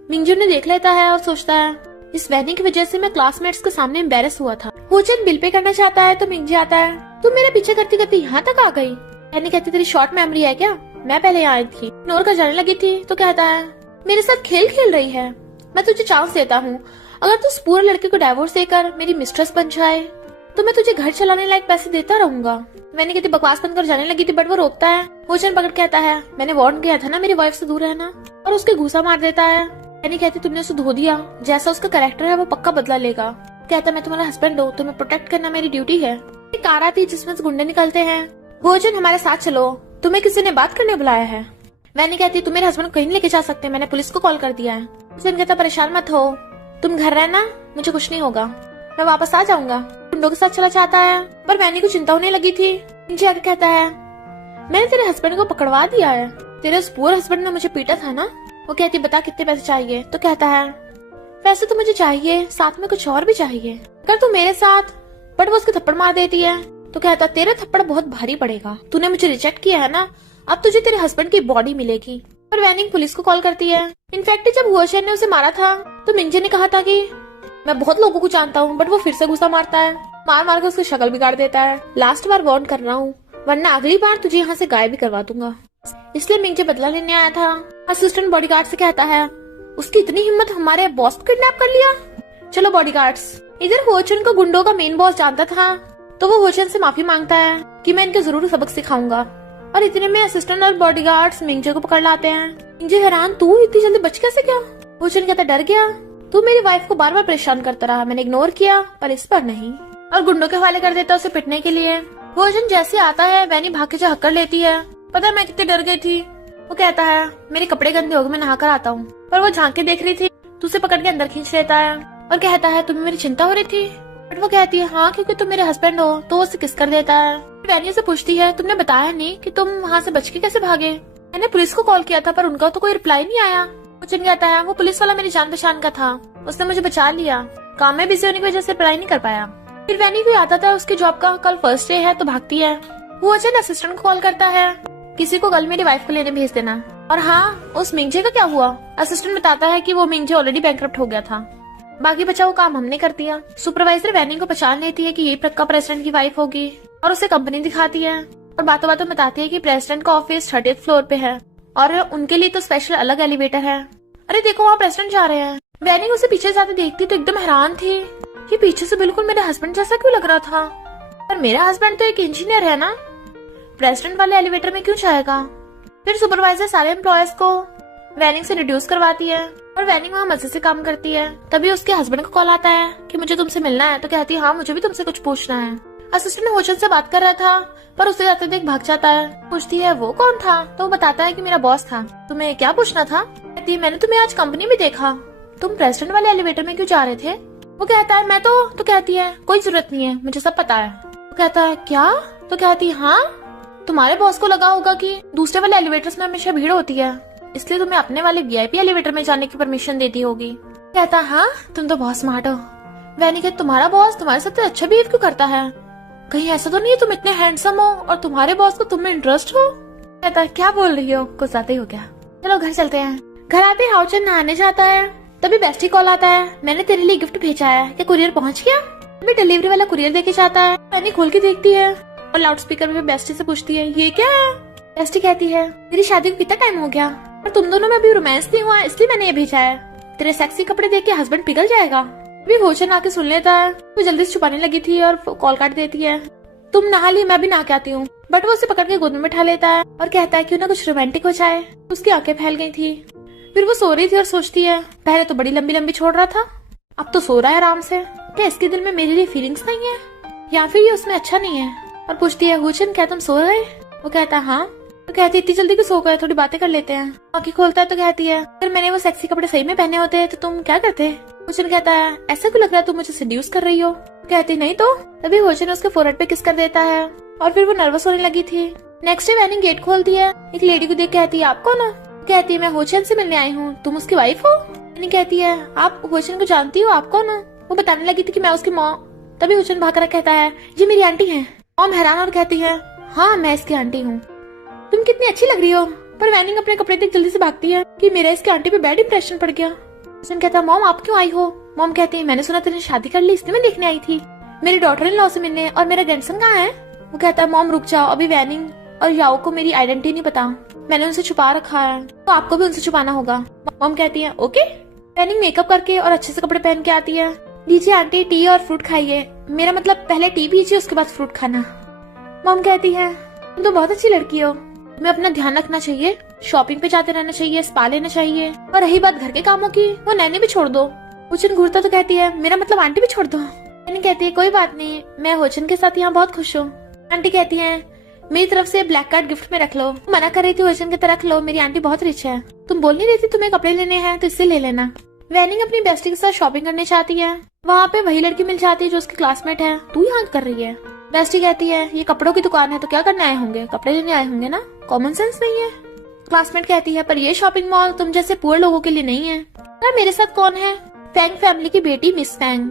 मिंजू ने देख लेता है और सोचता है इस वैनी की वजह से मैं क्लासमेट्स के सामने एम्बेरस हुआ था। होचन बिल पे करना चाहता है तो मिंजी आता है तुम मेरे पीछे करती करती यहाँ तक आ गई। वैनी कहती तेरी शॉर्ट मेमोरी है क्या, मैं पहले यहाँ आई थी। इग्नोर कर जाने लगी थी तो कहता है मेरे साथ खेल खेल रही है, मैं तुझे चांस देता हूँ, अगर तू उस पूरे लड़के को डाइवोर्स देकर मेरी मिस्ट्रेस बन जाए तो मैं तुझे घर चलाने लायक पैसे देता रहूंगा। मैंने कहती बकवास बंद कर जाने लगी थी बट वो रोकता है। होचन पकड़ कहता है मैंने वार्न किया था ना मेरी वाइफ से दूर रहना, और उसके घूसा मार देता है। मैंने कहती तुमने उसे धो दिया, जैसा उसका कैरेक्टर है वो पक्का बदला लेगा। कहता मैं तुम्हारा हस्बैंड हूँ, तुम्हें प्रोटेक्ट करना मेरी ड्यूटी है। एक कार आती है जिसमें से गुंडे निकलते हैं। होचन हमारे साथ चलो, तुम्हें किसी ने बात करने बुलाया है। वैनी कहती तुम मेरे हस्बैंड को कहीं लेके जा सकते, मैंने पुलिस को कॉल कर दिया है। होचन कहता परेशान मत हो, तुम घर रहना, मुझे कुछ नहीं होगा, मैं वापस आ जाऊंगा। गुंडों के साथ चला जाता है पर वैनी को चिंता होने लगी थी। नीचे आकर कहता है मैंने तेरे हस्बैंड को पकड़वा दिया है, तेरे उस पूरे हस्बैंड ने मुझे पीटा था ना। वो कहती बता कितने पैसे चाहिए? तो कहता है पैसे तो मुझे चाहिए, साथ में कुछ और भी चाहिए, अगर तू मेरे साथ। बट वो उसके थप्पड़ मार देती है तो कहता तेरा थप्पड़ बहुत भारी पड़ेगा, तूने मुझे रिजेक्ट किया है ना, अब तुझे तेरे हस्बैंड की बॉडी मिलेगी। पर वैनिंग पुलिस को कॉल करती है। इनफैक्ट जब हुआशेन ने उसे मारा था तो मिंजे ने कहा था कि मैं बहुत लोगों को जानता हूँ, बट वो फिर से गुस्सा मारता है, मार मार कर उसकी शक्ल बिगाड़ देता है। लास्ट बार वार्न कर रहा हूँ वरना अगली बार तुझे यहाँ से गायब भी करवा दूंगा। इसलिए मिंजे बदला लेने आया था। असिस्टेंट बॉडीगार्ड से कहता है उसकी इतनी हिम्मत, हमारे बॉस को किडनैप कर लिया। चलो बॉडीगार्ड्स। इधर होचन को गुंडों का मेन बॉस जानता था तो वो होचन से माफी मांगता है कि मैं इनको जरूर सबक सिखाऊंगा। और इतने में असिस्टेंट और बॉडीगार्ड्स मिंजे को पकड़ लाते हैं। मिंजे हैरान, तू इतनी जल्दी बच कैसे गया? होचन कहता डर गया, तू मेरी वाइफ को बार बार परेशान करता रहा, मैंने इग्नोर किया पर इस पर नहीं, और गुंडों के हवाले कर देता उसे पिटने के लिए। भोजन जैसे आता है वैनी भाग के जो हक्कर लेती है। पता है मैं कितनी डर गई थी। वो कहता है मेरे कपड़े गंदे हो गए, मैं नहाकर आता हूँ। पर वो झांक के देख रही थी तो उसे पकड़ के अंदर खींच लेता है और कहता है तुम्हें मेरी चिंता हो रही थी। बट वो कहती है हाँ क्योंकि तुम मेरे हस्बैंड हो। तो वो उसे किस कर देता है। वैनी से पूछती है तुमने बताया नहीं कि तुम वहाँ से बच के कैसे भागे। मैंने पुलिस को कॉल किया था पर उनका तो कोई रिप्लाई नहीं आया। वचन कहता है वो पुलिस वाला मेरी जान पहचान का था, उसने मुझे बचा लिया। काम में बिजी होने की वजह से रिप्लाई नहीं कर पाया। फिर वैनी को याद आता है उसके जॉब का कल फर्स्ट डे है तो भागती है। वो वचन असिस्टेंट को कॉल करता है किसी को कल मेरी वाइफ को लेने भेज देना। और हाँ उस मिंगजे का क्या हुआ। असिस्टेंट बताता है कि वो मिंगजे ऑलरेडी बैंकरप्ट हो गया था, बाकी बचा वो काम हमने कर दिया। सुपरवाइजर वैनी को पहचान लेती है कि ये पक्का प्रेसिडेंट की वाइफ होगी और उसे कंपनी दिखाती है और बातों बातों बताती है कि प्रेसिडेंट का ऑफिस 30th फ्लोर पे है और उनके लिए तो स्पेशल अलग एलिवेटर है। अरे देखो वहाँ प्रेसिडेंट जा रहे हैं। वैनी उसे पीछे जाते देखती तो एकदम हैरान थी। ये पीछे से बिल्कुल मेरे हस्बैंड जैसा क्यों लग रहा था। पर मेरा हस्बैंड तो एक इंजीनियर है ना, प्रेसिडेंट वाले एलिवेटर में क्यों जाएगा। फिर सुपरवाइजर सारे एम्प्लॉयज को वैनिंग से रिड्यूस करवाती है और वैनिंग वहाँ मजे से काम करती है। तभी उसके हस्बैंड को कॉल आता है कि मुझे तुमसे मिलना है। तो कहती है हाँ मुझे भी तुमसे कुछ पूछना है। असिस्टेंट होचन से बात कर रहा था पर उसे जाते देख भाग जाता है। पूछती है वो कौन था। तो वो बताता है कि मेरा बॉस था। तुम्हें क्या पूछना था। कहती है मैंने तुम्हें आज कंपनी में देखा, तुम प्रेसिडेंट वाले एलिवेटर में क्यों जा रहे थे। वो कहता है मैं तो कहती है कोई जरूरत नहीं है, मुझे सब पता है। वो कहता है क्या। तो कहती है हाँ तुम्हारे बॉस को लगा होगा कि दूसरे वाले एलिवेटर्स में हमेशा भीड़ होती है, इसलिए तुम्हें अपने वाले वीआईपी एलिवेटर में जाने की परमिशन देती होगी। कहता है हाँ तुम तो बहुत स्मार्ट हो। वैनी कहती तुम्हारा बॉस तुम्हारे साथ अच्छा बिहेव क्यों करता है, कहीं ऐसा तो नहीं है तुम इतने हैंडसम हो और तुम्हारे बॉस को तुम में इंटरेस्ट हो। कहता है क्या बोल रही हो, कुछ ज्यादा ही हो गया, चलो घर चलते हैं। घर आते हाउचन नहाने जाता है तभी बेस्टी कॉल आता है मैंने तेरे लिए गिफ्ट भेजा है, क्या कुरियर पहुंच गया। तभी डिलीवरी वाला कुरियर देके जाता है। वैनी खोल के देखती है और लाउड स्पीकर में बेस्टी से पूछती है ये क्या है। बेस्टी कहती है मेरी शादी को कितना टाइम हो गया और तुम दोनों में अभी रोमांस नहीं हुआ इसलिए मैंने ये भेजा है, तेरे सेक्सी कपड़े देख के हस्बैंड पिघल जाएगा। अभी होचन आके सुन लेता है। वो जल्दी से छुपाने लगी थी और कॉल काट देती है। तुम नहा ली मैं भी नहा के आती हूँ। बट वो उसे पकड़ के गोद में बैठा लेता है और कहता है क्यों ना कुछ रोमांटिक हो जाए। उसकी आंखें फैल गई थी। फिर वो सो रही थी और सोचती है पहले तो बड़ी लंबी लंबी छोड़ रहा था, अब तो सो रहा है आराम से। क्या इसके दिल में मेरे लिए फीलिंग्स नहीं है या फिर ये उसमें अच्छा नहीं है। और पूछती है हुचन क्या तुम सो रहे। वो कहता है हाँ। तो कहती है इतनी जल्दी क्यों सो गए, थोड़ी बातें कर लेते हैं। आंखें खोलता है तो कहती है अगर मैंने वो सेक्सी कपड़े सही में पहने होते तो तुम क्या करते। हुचन कहता है ऐसा क्यों लग रहा है तुम मुझे सेड्यूस कर रही हो। कहती नहीं तो। तभी हुचन उसके फोरहेड पे किस कर देता है और फिर वो नर्वस होने लगी थी। नेक्स्ट डे वैनी गेट खोलती है, एक लेडी को देख कहती है आप कौन हो। कहती है मैं होचन से मिलने आई हूँ, तुम उसकी वाइफ हो। वैनी कहती है आप होचन को जानती हो, आप कौन हो। वो बताने लगी थी कि मैं उसकी मॉम। तभी हुचन भाग कर कहता है ये मेरी आंटी है। मॉम हैरान और कहती है हाँ मैं इसकी आंटी हूँ, तुम कितनी अच्छी लग रही हो। पर वैनिंग अपने कपड़े देख जल्दी से भागती है कि मेरा इसकी आंटी पे बैड इंप्रेशन पड़ गया। हुचन कहता है मॉम आप क्यों आई हो। मॉम कहती है मैंने सुना तेरी शादी कर ली इसलिए मैं देखने आई थी मेरी डॉटर इन लॉ से मिलने, और मेरा ग्रैंडसन कहाँ है। वो कहता है मॉम रुक जाओ, अभी वैनिंग और याओ को मेरी आइडेंटिटी नहीं पता, मैंने उनसे छुपा रखा है तो आपको भी उनसे छुपाना होगा। मॉम कहती है ओके। वैनिंग मेकअप करके और अच्छे से कपड़े पहन के आती है। लीजिए आंटी टी और फ्रूट खाइए, मेरा मतलब पहले टी पीजिए उसके बाद फ्रूट खाना। मॉम कहती है तुम तो बहुत अच्छी लड़की हो, तुम्हें अपना ध्यान रखना चाहिए, शॉपिंग पे जाते रहना चाहिए, स्पा लेना चाहिए, और रही बात घर के कामों की वो नैनी भी छोड़ दो। हुचन घूरता तो कहती है मेरा मतलब आंटी भी छोड़ दो। नैनी कहती है कोई बात नहीं, मैं हुचन के साथ यहाँ बहुत खुश हूँ। आंटी कहती है मेरी तरफ से ब्लैक कार्ड गिफ्ट में रख लो। मना कर रही थी हुचन की तरह रख लो, मेरी आंटी बहुत रिच है, तुम बोल नहीं रही थी तुम्हें कपड़े लेने हैं तो इससे ले लेना। वैनिंग अपनी बेस्टी के साथ शॉपिंग करने चाहती है। वहाँ पे वही लड़की मिल जाती है जो उसकी क्लासमेट है। तू यहाँ कर रही है। बेस्टी कहती है ये कपड़ों की दुकान है तो क्या करने आए होंगे, कपड़े लेने आए होंगे ना, कॉमन सेंस नहीं है। क्लासमेट कहती है पर ये शॉपिंग मॉल तुम जैसे पुअर लोगों के लिए नहीं है। यार मेरे साथ कौन है, फैंग फैमिली की बेटी मिस फैंग,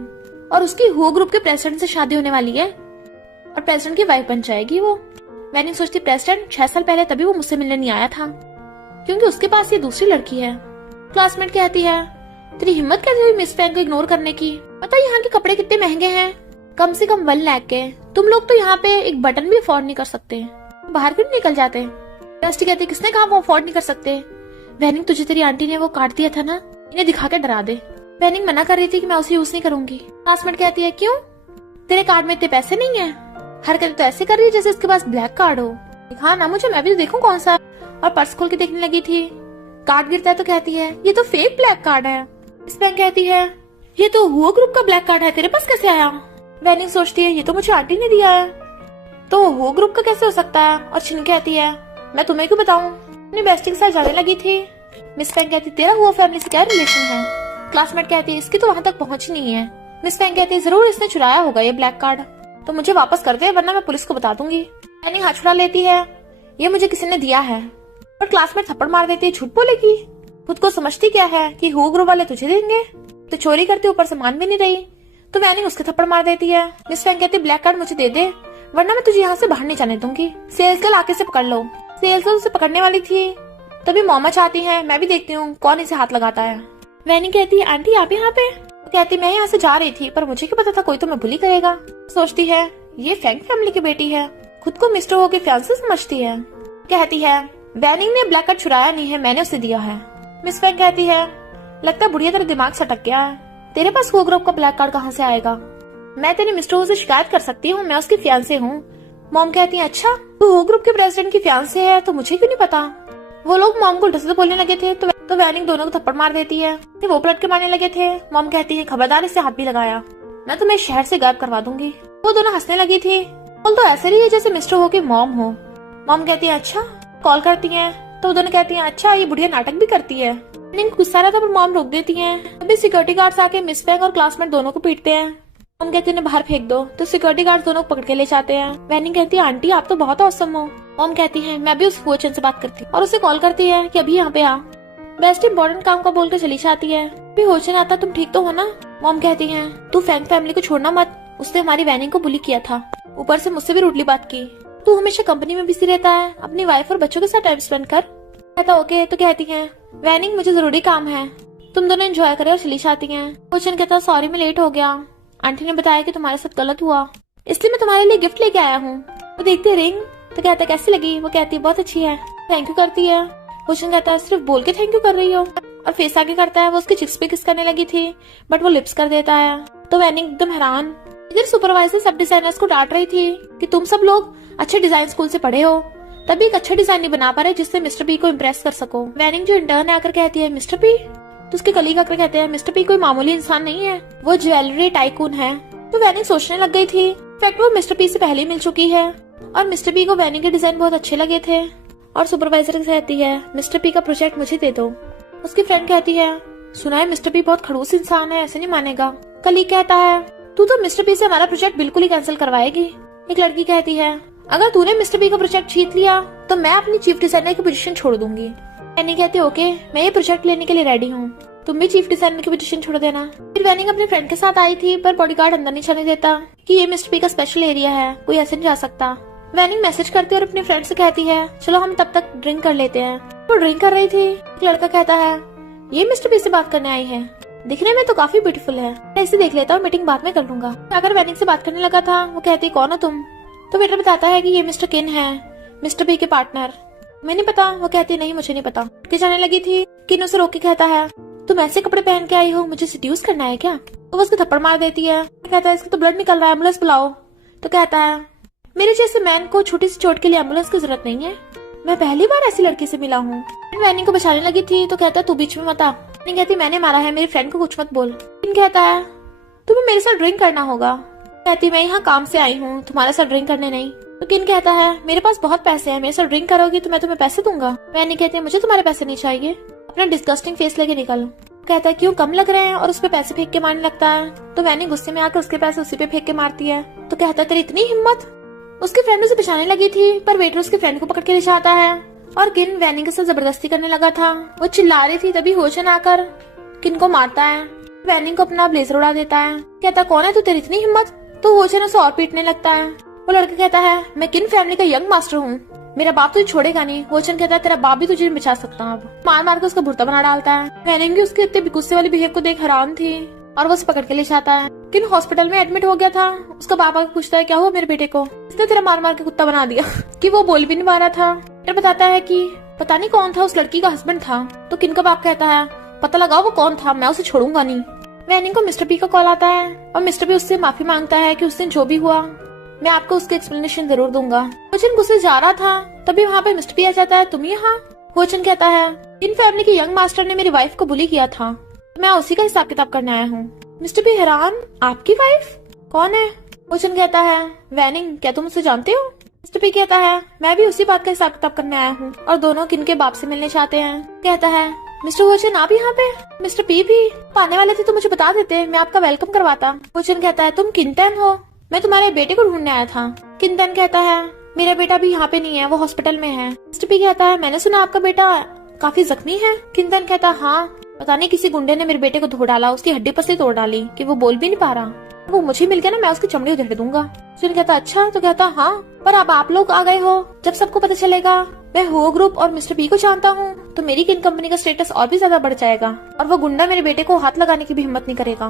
और उसकी हो ग्रुप के प्रेसिडेंट से शादी होने वाली है और प्रेसिडेंट की वाइफ बन जाएगी वो। वैनिंग सोचती प्रेसिडेंट 6 साल पहले तभी वो मुझसे मिलने नहीं आया था क्योंकि उसके पास ये दूसरी लड़की है। क्लासमेट कहती है तेरी हिम्मत कैसे हुई मिस फैंग को इग्नोर करने की, पता यहाँ के कपड़े कितने महंगे हैं, कम से कम 1 लाख के, तुम लोग तो यहाँ पे एक बटन भी अफोर्ड नहीं कर सकते, बाहर क्यों निकल जाते। बेस्टी कहती है किसने कहा वो अफोर्ड नहीं कर सकते। वैनिंग तुझे तेरी आंटी ने वो काट दिया था ना, इन्हें दिखा के डरा दे। वैनिंग मना कर रही थी कि मैं उसे यूज नहीं करूंगी। क्लासमेट कहती है क्यों, तेरे कार्ड में इतने पैसे नहीं है, हरकत तो ऐसे कर रही है जैसे इसके पास ब्लैक कार्ड हो, दिखा ना मुझे मैं भी देखूं कौन सा। और पर्स खोल के देखने लगी थी, कार्ड गिरता है तो कहती है ये तो फेक ब्लैक कार्ड है। इस बैंक कहती है ये तो हुआ ग्रुप का ब्लैक कार्ड है, तेरे पास कैसे आया। वैनिंग सोचती है ये तो मुझे आंटी ने दिया है। तो वो ग्रुप का कैसे हो सकता है? और छिन कहती है मैं तुम्हें क्यों बताऊं, अपनी बेस्टी के साथ जाने लगी थी। मिस फैंग कहती तेरा हुआ फैमिली से क्या रिलेशन है? क्लासमेट कहती है इसकी तो वहां तक पहुंच ही नहीं है। मिस फैंग कहती है जरूर इसने चुराया होगा ये ब्लैक कार्ड, तो मुझे वापस कर दे वरना मैं पुलिस को बता दूंगी। वैनिंग हाथ छुड़ा लेती है ये मुझे किसी ने दिया है, पर क्लासमेट थप्पड़ मार देती है झूठ बोलेगी। खुद को समझती क्या है कि हु ग्रुप वाले तुझे देंगे, तो चोरी करते ऊपर से मान भी नहीं रही, तो वैनिंग उसके थप्पड़ मार देती है। मिस फैंग कहती ब्लैक कार्ड मुझे दे दे वरना मैं तुझे यहाँ से बाहर नहीं जाने दूंगी। सेल्स गर्ल आके से पकड़ लो। सेल्स गर्ल उसे पकड़ने वाली थी तभी मोमा चाहती है मैं भी देखती हूँ कौन इसे हाथ लगाता है। वैनिंग कहती है आंटी आप यहाँ पे? वो कहती मैं यहाँ से जा रही थी पर मुझे क्या पता था कोई तो मैं बुली करेगा। सोचती है ये फैंग फैमिली की बेटी है, खुद को मिस्टर हो के फियांसे समझती है। कहती है वैनिंग ने ब्लैक कार्ड चुराया नहीं है, मैंने उसे दिया है। मिस फैंग कहती है लगता है बुढ़िया तेरा दिमाग सटक गया है, तेरे पास वो ग्रुप का ब्लैक कार्ड कहाँ से आएगा? मैं तेरे मिस्टर हो से शिकायत कर सकती हूँ, मैं उसकी फियांसे हूँ। मॉम कहती है अच्छा तू हो ग्रुप के प्रेसिडेंट की फियांसे है, तो मुझे क्यों नहीं पता। वो लोग मॉम को उल्टे सीधे बोलने लगे थे तो वैनिंग दोनों को थप्पड़ मार देती है। वो पलट के मारने लगे थे। मॉम कहती है खबरदार इससे हाथ भी लगाया, मैं तुम्हें शहर से गायब करवा दूंगी। वो दोनों हंसने लगी थी। कॉल तो ऐसे ही है जैसे मिस्टर हो के मॉम हो। मॉम कहती है अच्छा कॉल करती है, तो वो दोनों कहती है अच्छा ये बुढ़िया नाटक भी करती है। वैनिंग गुस्सा रहा था पर मॉम रोक देती है। अभी सिक्योरिटी गार्ड्स आके मिस फैंग और क्लासमेट दोनों को पीटते हैं। मॉम कहती है बाहर फेंक दो, तो सिक्योरिटी गार्ड दोनों को पकड़ के ले जाते हैं। वैनिंग कहती है आंटी आप तो बहुत औसम हो। मॉम कहती है मैं भी उस हुओचन से बात करती और उसे कॉल करती है कि अभी यहाँ पे आ। बेस्ट इम्पोर्टेंट काम का बोल कर चली जाती है। अभी हुओचन आता तुम ठीक तो हो ना? मॉम कहती है तू फैंग फैमिली को छोड़ना मत, उसने हमारी वैनिंग को बुली किया था, ऊपर से मुझसे भी रूडली बात की। तू हमेशा कंपनी में बिजी रहता है, अपनी वाइफ और बच्चों के साथ टाइम स्पेंड कर। कहता ओके। तो कहती है वैनिंग मुझे जरूरी काम है, तुम दोनों एंजॉय करे और चली जाती है। हुओचन कहता सॉरी मैं लेट हो गया, आंटी ने बताया कि तुम्हारे साथ गलत हुआ इसलिए मैं तुम्हारे लिए गिफ्ट लेके आया हूँ। वो देखती है रिंग, तो कहता कैसी लगी? वो कहती है बहुत अच्छी है। थैंक यू करती है। हुओचन कहता है सिर्फ बोल के थैंक यू कर रही हो, और फेस आगे करता है। वो उसके चिक्स पे किस करने लगी थी बट वो लिप्स कर देता है। तो वैनिंग एकदम हैरान। इधर सुपरवाइजर सब डिजाइनर्स को डांट रही थी कि तुम सब लोग अच्छे डिजाइन स्कूल से पढ़े हो तभी एक अच्छा डिजाइन नहीं बना पा रहे जिससे मिस्टर पी को इम्प्रेस कर सको। वैनिंग जो इंटर्न आकर कहती है मिस्टर पी, तो उसके कलीग आकर कहते हैं मिस्टर पी कोई मामूली इंसान नहीं है, वो ज्वेलरी टाइकून है। तो वैनिंग सोचने लग गई थी इनफैक्ट वो मिस्टर पी से पहले ही मिल चुकी है और मिस्टर पी को वैनिंग के डिजाइन बहुत अच्छे लगे थे। और सुपरवाइजर कहती है मिस्टर पी का प्रोजेक्ट मुझे दे दो। उसकी फ्रेंड कहती है सुना है मिस्टर पी बहुत खड़ूस इंसान है, ऐसे नहीं मानेगा। कलीग कहता है तू तो मिस्टर पी से हमारा प्रोजेक्ट बिल्कुल ही कैंसिल करवाएगी। एक लड़की कहती है अगर तूने मिस्टर पी का प्रोजेक्ट जीत लिया तो मैं अपनी चीफ डिजाइनर की पोजीशन छोड़ दूंगी। वैनिंग कहती ओके मैं ये प्रोजेक्ट लेने के लिए रेडी हूँ, तुम भी चीफ डिजाइनर की पोजीशन छोड़ देना। फिर वैनिंग अपने फ्रेंड के साथ आई थी पर बॉडीगार्ड अंदर नहीं जाने देता कि ये मिस्टर पी का स्पेशल एरिया है, कोई ऐसे नहीं जा सकता। वैनिंग मैसेज करती है और अपनी फ्रेंड से कहती है चलो हम तब तक ड्रिंक कर लेते हैं। वो ड्रिंक कर रही थी। एक लड़का कहता है ये मिस्टर पी से बात करने आई है, दिखने में तो काफी ब्यूटीफुल है, मैं इसे देख लेता हूँ, मीटिंग बाद में कर लूंगा। अगर वैनिंग से बात करने लगा था वो कहती कौन हो तुम? तो वेटर बताता है कि ये मिस्टर किन है, मिस्टर पी के पार्टनर। मैंने पता। वो कहती नहीं मुझे नहीं पता। के जाने लगी थी। किन उसे रोक के कहता है तुम ऐसे कपड़े पहन के आई हो, मुझे सिड्यूस करना है क्या? तो वो उसको थप्पड़ मार देती है। कहता है इसका तो ब्लड निकल रहा है, एम्बुलेंस बुलाओ। तो कहता है मेरे जैसे मैन को छोटी सी चोट के लिए एम्बुलेंस की जरूरत नहीं है, मैं पहली बार ऐसी लड़की से मिला हूँ। वैनिंग को बचाने लगी थी तो कहता है तू बीच में मत आ। वैनिंग कहती मैंने मारा है, मेरी फ्रेंड को कुछ मत बोल। किन कहता है तुम्हें मेरे साथ ड्रिंक करना होगा। कहती मैं यहाँ काम से आई हूँ, तुम्हारे साथ ड्रिंक करने नहीं। तो किन कहता है मेरे पास बहुत पैसे हैं, मेरे साथ ड्रिंक करोगी तो मैं तुम्हें पैसे दूंगा। वैनिंग कहती है मुझे तुम्हारे पैसे नहीं चाहिए, अपना डिस्गस्टिंग फेस लेके निकल। कहता है क्यों कम लग रहे हैं, और उस पे पैसे फेंक के मारने लगता है। तो वैनिंग गुस्से में आकर उसके पैसे उसी पे फेंक के मारती है। तो कहता है तेरी इतनी हिम्मत। उसकी फ्रेंड उसे बचाने लगी थी पर वेटर उसके फ्रेंड को पकड़ के ले जाता है और किन वैनिंग के साथ जबरदस्ती करने लगा था। वो चिल्ला रही थी तभी हुओचन आकर किन को मारता है। वैनिंग को अपना ब्लेजर उड़ा देता है। कहता कौन है तू, तेरी इतनी हिम्मत। तो हुओचन उसे और पीटने लगता है। वो लड़का कहता है मैं किन फैमिली का यंग मास्टर हूँ, मेरा बाप तुझे छोड़ेगा नहीं। हुओचन कहता है तेरा बाप भी तुझे बचा सकता है। अब मार मार के उसका भुर्ता बना डालता है। वैनिंग भी उसके इतने गुस्से वाले बिहेव को देख हैरान थी और वो उसे पकड़ के ले जाता है। किन हॉस्पिटल में एडमिट हो गया था। उसका पापा पूछता है क्या हुआ मेरे बेटे को, इसने तेरा मार मार के कुत्ता बना दिया कि वो बोल भी नहीं पा रहा था। फिर बताता है कि पता नहीं कौन था, उस लड़की का हस्बैंड था। तो किन का बाप कहता है पता लगाओ वो कौन था, मैं उसे छोड़ूंगा नहीं। वैनिंग को मिस्टर पी का कॉल आता है और मिस्टर पी उससे माफी मांगता है कि उस दिन जो भी हुआ मैं आपको उसकी एक्सप्लेनेशन जरूर दूंगा। हुओचन गुस्से जा रहा था तभी वहाँ पे मिस्टर पी आ जाता है। तुम यहाँ? हुओचन कहता है इन फैमिली के यंग मास्टर ने मेरी वाइफ को बुली किया था, मैं उसी का हिसाब किताब करने आया हूँ। मिस्टर पी हैरान आपकी वाइफ कौन है? हुओचन कहता है वैनिंग क्या तुम उसे जानते हो? मिस्टर पी कहता है मैं भी उसी बात का हिसाब किताब करने आया हूँ और दोनों किन के बाप से मिलने चाहते हैं। कहता है मिस्टर वोचन आप यहाँ पे? मिस्टर पी भी आने वाले थे तो मुझे बता देते, मैं आपका वेलकम करवाता। वोचन कहता है तुम किंतन हो? मैं तुम्हारे बेटे को ढूंढने आया था। किंतन कहता है मेरा बेटा भी यहाँ पे नहीं है, वो हॉस्पिटल में है। मिस्टर पी कहता है मैंने सुना आपका बेटा काफी जख्मी है। किंतन कहता हाँ, पता नहीं किसी गुंडे ने मेरे बेटे को धो डाला, उसकी हड्डी पसली तोड़ डाली कि वो बोल भी नहीं पा रहा। वो मुझे मिल गया ना, मैं उसकी चमड़ी उधेड़ दूंगा। सुन कहता अच्छा, तो कहता हाँ पर अब आप लोग आ गए हो, जब सबको पता चलेगा मैं हो ग्रुप और मिस्टर पी को जानता हूँ तो मेरी किन कंपनी का स्टेटस और भी ज्यादा बढ़ जाएगा और वो गुंडा मेरे बेटे को हाथ लगाने की भी हिम्मत नहीं करेगा,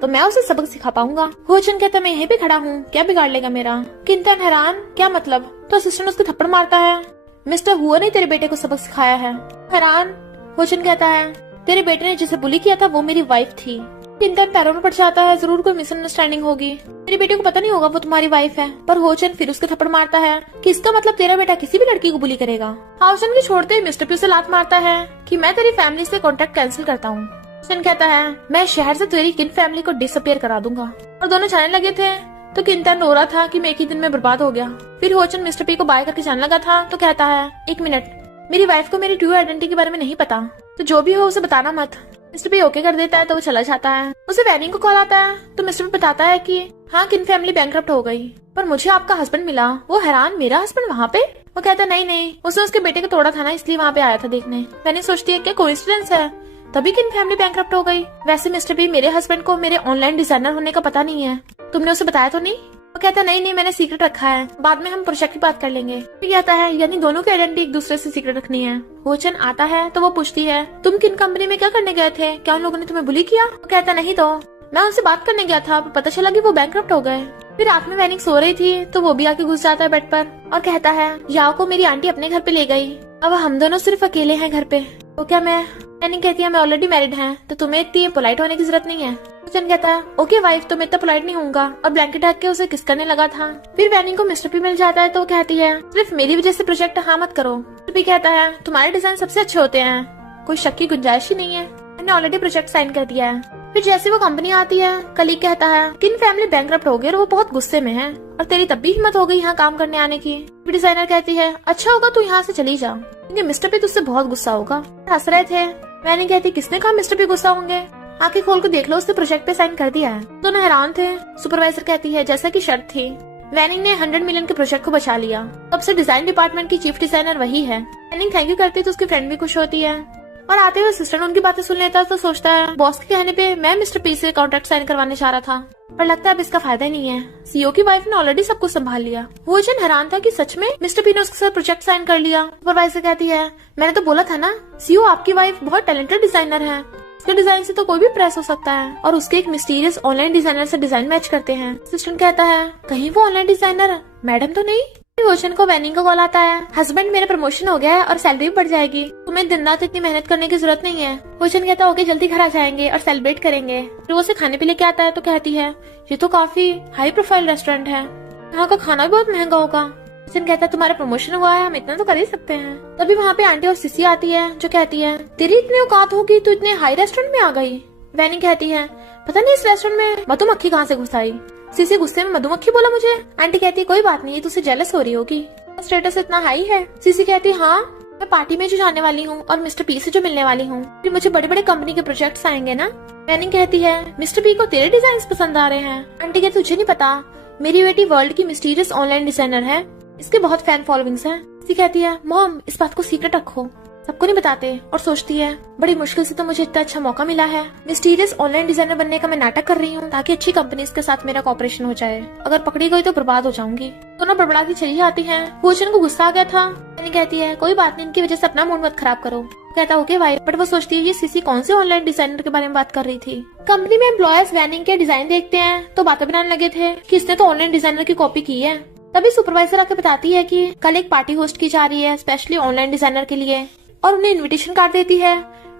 तो मैं उसे सबक सिखा पाऊंगा। होचन कहता मैं यहीं पे खड़ा हूँ, क्या बिगाड़ लेगा मेरा? किंतन हैरान क्या मतलब? तो असिस्टेंट उसको थप्पड़ मारता है। मिस्टर हुआ ने तेरे बेटे को सबक सिखाया है। हैरान होचन कहता है तेरे बेटे ने जिसे बुली किया था वो मेरी वाइफ थी। किंतन पैरों में पड़ जाता है, जरूर कोई मिसअंडरस्टैंडिंग होगी, मेरे बेटे को पता नहीं होगा वो तुम्हारी वाइफ है। पर होचन फिर उसके थप्पड़ मारता है कि इसका मतलब तेरा बेटा किसी भी लड़की को बुली करेगा। हाउसन के छोड़ते ही मिस्टर पी उसे लात मारता है कि मैं तेरी फैमिली से कॉन्ट्रैक्ट कैंसिल करता हूँ। होचन कहता है मैं शहर से तेरी किन फैमिली को डिसअपियर करा दूंगा। और दोनों जाने लगे थे तो किंतन रो रहा था कि मैं एक ही दिन में बर्बाद हो गया। फिर होचन मिस्टर पी को बाय करके जाने लगा था तो कहता है एक मिनट, मेरी वाइफ को मेरी ट्रू आइडेंटिटी के बारे में नहीं पता, तो जो भी हो उसे बताना मत। मिस्टर पी ओके कर देता है तो वो चला जाता है। उसे वैनिंग को कॉल आता है तो मिस्टर पी बताता है कि हाँ किन फैमिली बैंकरप्ट हो गई पर मुझे आपका हस्बैंड मिला। वो हैरान मेरा हस्बैंड वहाँ पे? वो कहता नहीं उसने उसके बेटे को तोड़ा था ना, इसलिए वहाँ पे आया था देखने। वैनिंग सोचती है क्या कोइंसिडेंस है, तभी किन फैमिली बैंकरप्ट हो गई। वैसे मिस्टर पी मेरे हस्बैंड को मेरे ऑनलाइन डिजाइनर होने का पता नहीं है, तुमने उसे बताया तो नहीं? वो कहता नहीं मैंने सीक्रेट रखा है, बाद में हम प्रोजेक्ट की बात कर लेंगे। फिर कहता है यानी दोनों की आइडेंटिटी एक दूसरे से सीक्रेट रखनी है। होचन आता है तो वो पूछती है तुम किन कंपनी में क्या करने गए थे, क्या उन लोगों ने तुम्हें बुली किया? वो कहता नहीं तो मैं उनसे बात करने गया था, पता चला कि वो बैंकरप्ट हो गए। फिर रात में वैनिंग सो रही थी तो वो भी आके घुस जाता है बेड पर और कहता है याओ को मेरी आंटी अपने घर पे ले गई, अब हम दोनों सिर्फ अकेले हैं घर पे। तो क्या मैं? वैनिंग कहती है मैं ऑलरेडी मैरिड है तो तुम्हें इतनी पोलाइट होने की जरूरत नहीं है। होचन कहता है ओके वाइफ, तो मैं इतना पोलाइट नहीं होऊंगा, और ब्लैंकेट ढक के उसे किस करने लगा था। फिर वैनिंग को मिस्टर पी मिल जाता है तो कहती है सिर्फ मेरी वजह से प्रोजेक्ट हाँ मत करो। मिस्टर पी कहता है तुम्हारे डिजाइन सबसे अच्छे होते हैं, कोई शक की गुंजाइश ही नहीं है, मैंने ऑलरेडी प्रोजेक्ट साइन कर दिया है। फिर जैसे वो कंपनी आती है कलीग कहता है किन फैमिली बैंकरप्ट हो गई और वो बहुत गुस्से में है और तेरी तब भी हिम्मत हो गई यहाँ काम करने आने की। फिर डिजाइनर कहती है अच्छा होगा तू यहाँ से चली जा क्योंकि मिस्टर पी तुझसे बहुत गुस्सा होगा। हंस रहे थे। मैंने कहती किसने कहा मिस्टर पी गुस्सा होंगे, आंखें खोल कर देख लो उसने प्रोजेक्ट पे साइन कर दिया है। दोनों हैरान थे। सुपरवाइजर कहती है जैसा की शर्त थी। वैनिंग ने 100 मिलियन के प्रोजेक्ट को बचा लिया, तब से डिजाइन डिपार्टमेंट की चीफ डिजाइनर वही है। वैनिंग थैंक यू करती तो उसकी फ्रेंड भी खुश होती है और आते हुए असिस्टेंट उनकी बातें सुन लेता तो सोचता है बॉस के कहने पे मैं मिस्टर पी से कॉन्ट्रैक्ट साइन करवाने चाह रहा था पर लगता है अब इसका फायदा ही नहीं है, सीईओ की वाइफ ने ऑलरेडी सब कुछ संभाल लिया। वोचन हैरान था कि सच में मिस्टर पी ने उसके साथ प्रोजेक्ट साइन कर लिया। सुपरवाइजर कहती है मैंने तो बोला था ना, सीईओ आपकी वाइफ बहुत टैलेंटेड डिजाइनर है, उसके डिजाइन से तो कोई भी प्रेस हो सकता है और उसके एक मिस्टीरियस ऑनलाइन डिजाइनर से डिजाइन मैच करते हैं। असिस्टेंट कहता है कहीं वो ऑनलाइन डिजाइनर मैडम तो नहीं? वोचन को वैनिंग का कॉल आता है हस्बैंड मेरा प्रमोशन हो गया है और सैलरी भी बढ़ जाएगी, तुम्हें दिन रात इतनी मेहनत करने की जरूरत नहीं है। वोचन कहता है ओके जल्दी घर आ जाएंगे और सेलिब्रेट करेंगे। फिर वो उसे खाने पे लेके आता है तो कहती है ये तो काफी हाई प्रोफाइल रेस्टोरेंट है, यहाँ का खाना भी बहुत महंगा होगा। वोचन कहता है तुम्हारा प्रमोशन हुआ है, हम इतना तो कर ही सकते हैं। तभी वहाँ पे आंटी और सिसी आती है जो कहती है तेरी इतनी औकात होगी तो इतने हाई रेस्टोरेंट में आ गई। वैनिंग कहती है पता नहीं इस रेस्टोरेंट में मधुमक्खी कहाँ से घुस आई। सिसी गुस्से में मधुमक्खी बोला मुझे। आंटी कहती है कोई बात नहीं, तुझसे जेलस हो रही होगी, स्टेटस इतना हाई है। सिसी कहती हाँ मैं पार्टी में जो जाने वाली हूँ और मिस्टर पी से जो मिलने वाली हूँ, फिर मुझे बड़े बड़े कंपनी के प्रोजेक्ट्स आएंगे ना। वैनिंग कहती है मिस्टर पी को तेरे डिजाइन पसंद आ रहे हैं। आंटी कहती तुझे नहीं पता मेरी बेटी वर्ल्ड की मिस्टीरियस ऑनलाइन डिजाइनर है, इसके बहुत फैन फॉलोइंग्स हैं। सिसी कहती है मॉम इस बात को सीक्रेट रखो, सबको नहीं बताते। और सोचती है बड़ी मुश्किल से तो मुझे इतना अच्छा मौका मिला है, मिस्टीरियस ऑनलाइन डिजाइनर बनने का मैं नाटक कर रही हूँ ताकि अच्छी कंपनीज के साथ मेरा कॉपरेशन हो जाए, अगर पकड़ी गई तो बर्बाद हो जाऊंगी। दोनों बड़बड़ा की चली जाती हैं। वोचन को गुस्सा आ गया था। मैंने कहती है कोई बात नहीं, इनकी वजह से अपना मूड मत खराब करो। कहता ओके भाई, बट वो सोचती है ये सिसी कौन से ऑनलाइन डिजाइनर के बारे में बात कर रही थी। कंपनी में एम्प्लॉयर्स वैनिंग के डिजाइन देखते हैं तो बातें बनाने लगे थे कि इसने तो ऑनलाइन डिजाइनर की कॉपी की है। तभी सुपरवाइजर आके बताती है कि कल एक पार्टी होस्ट की जा रही है स्पेशली ऑनलाइन डिजाइनर के लिए और उन्हें इनविटेशन कार्ड देती है।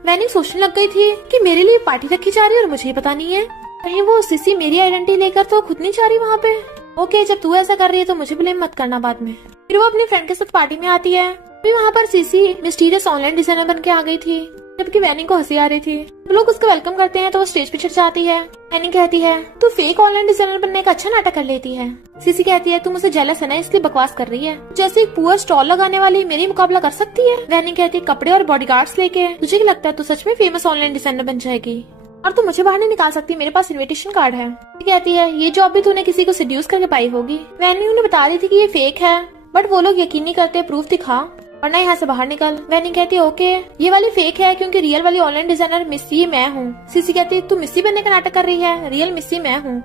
वैनिंग सोचने लग गई थी कि मेरे लिए पार्टी रखी जा रही है और मुझे पता नहीं है, कहीं वो सिसी मेरी आइडेंटिटी लेकर तो खुद नहीं जा रही वहाँ पे। ओके जब तू ऐसा कर रही है तो मुझे ब्लेम मत करना बाद में। फिर वो अपनी फ्रेंड के साथ पार्टी में आती है। फिर वहाँ पर सिसी मिस्टीरियस ऑनलाइन डिजाइनर बन के आ गई थी। जबकि वैनी को हंसी आ रही थी। लोग उसका वेलकम करते हैं तो वो स्टेज पे चढ़ जाती है। वैनी कहती है तू फेक ऑनलाइन डिजाइनर बनने का अच्छा नाटक कर लेती है। सीसी कहती है तू मुझसे जेलस है ना, इसलिए बकवास कर रही है। जैसे एक पुअर स्टॉल लगाने वाली मेरी मुकाबला कर सकती है। वैनी कहती है कपड़े और बॉडीगार्ड्स लेके तुझे क्या लगता है तू सच में फेमस ऑनलाइन डिजाइनर बन जाएगी और तू मुझे बाहर नहीं निकाल सकती, मेरे पास इनविटेशन कार्ड है। कहती है ये जॉब भी तूने किसी को सेड्यूस करके पाई होगी। वैनी उन्हें बता रही थी कि ये फेक है, बट वो लोग यकीन नहीं करते, प्रूफ दिखा वरना यहाँ से बाहर निकल। वैनी कहती है ओके ये वाली फेक है क्योंकि रियल वाली ऑनलाइन डिजाइनर मिस्सी मैं हूँ। सीसी कहती है तू मिस्सी बनने का नाटक कर रही है, रियल मिस्सी मैं हूँ।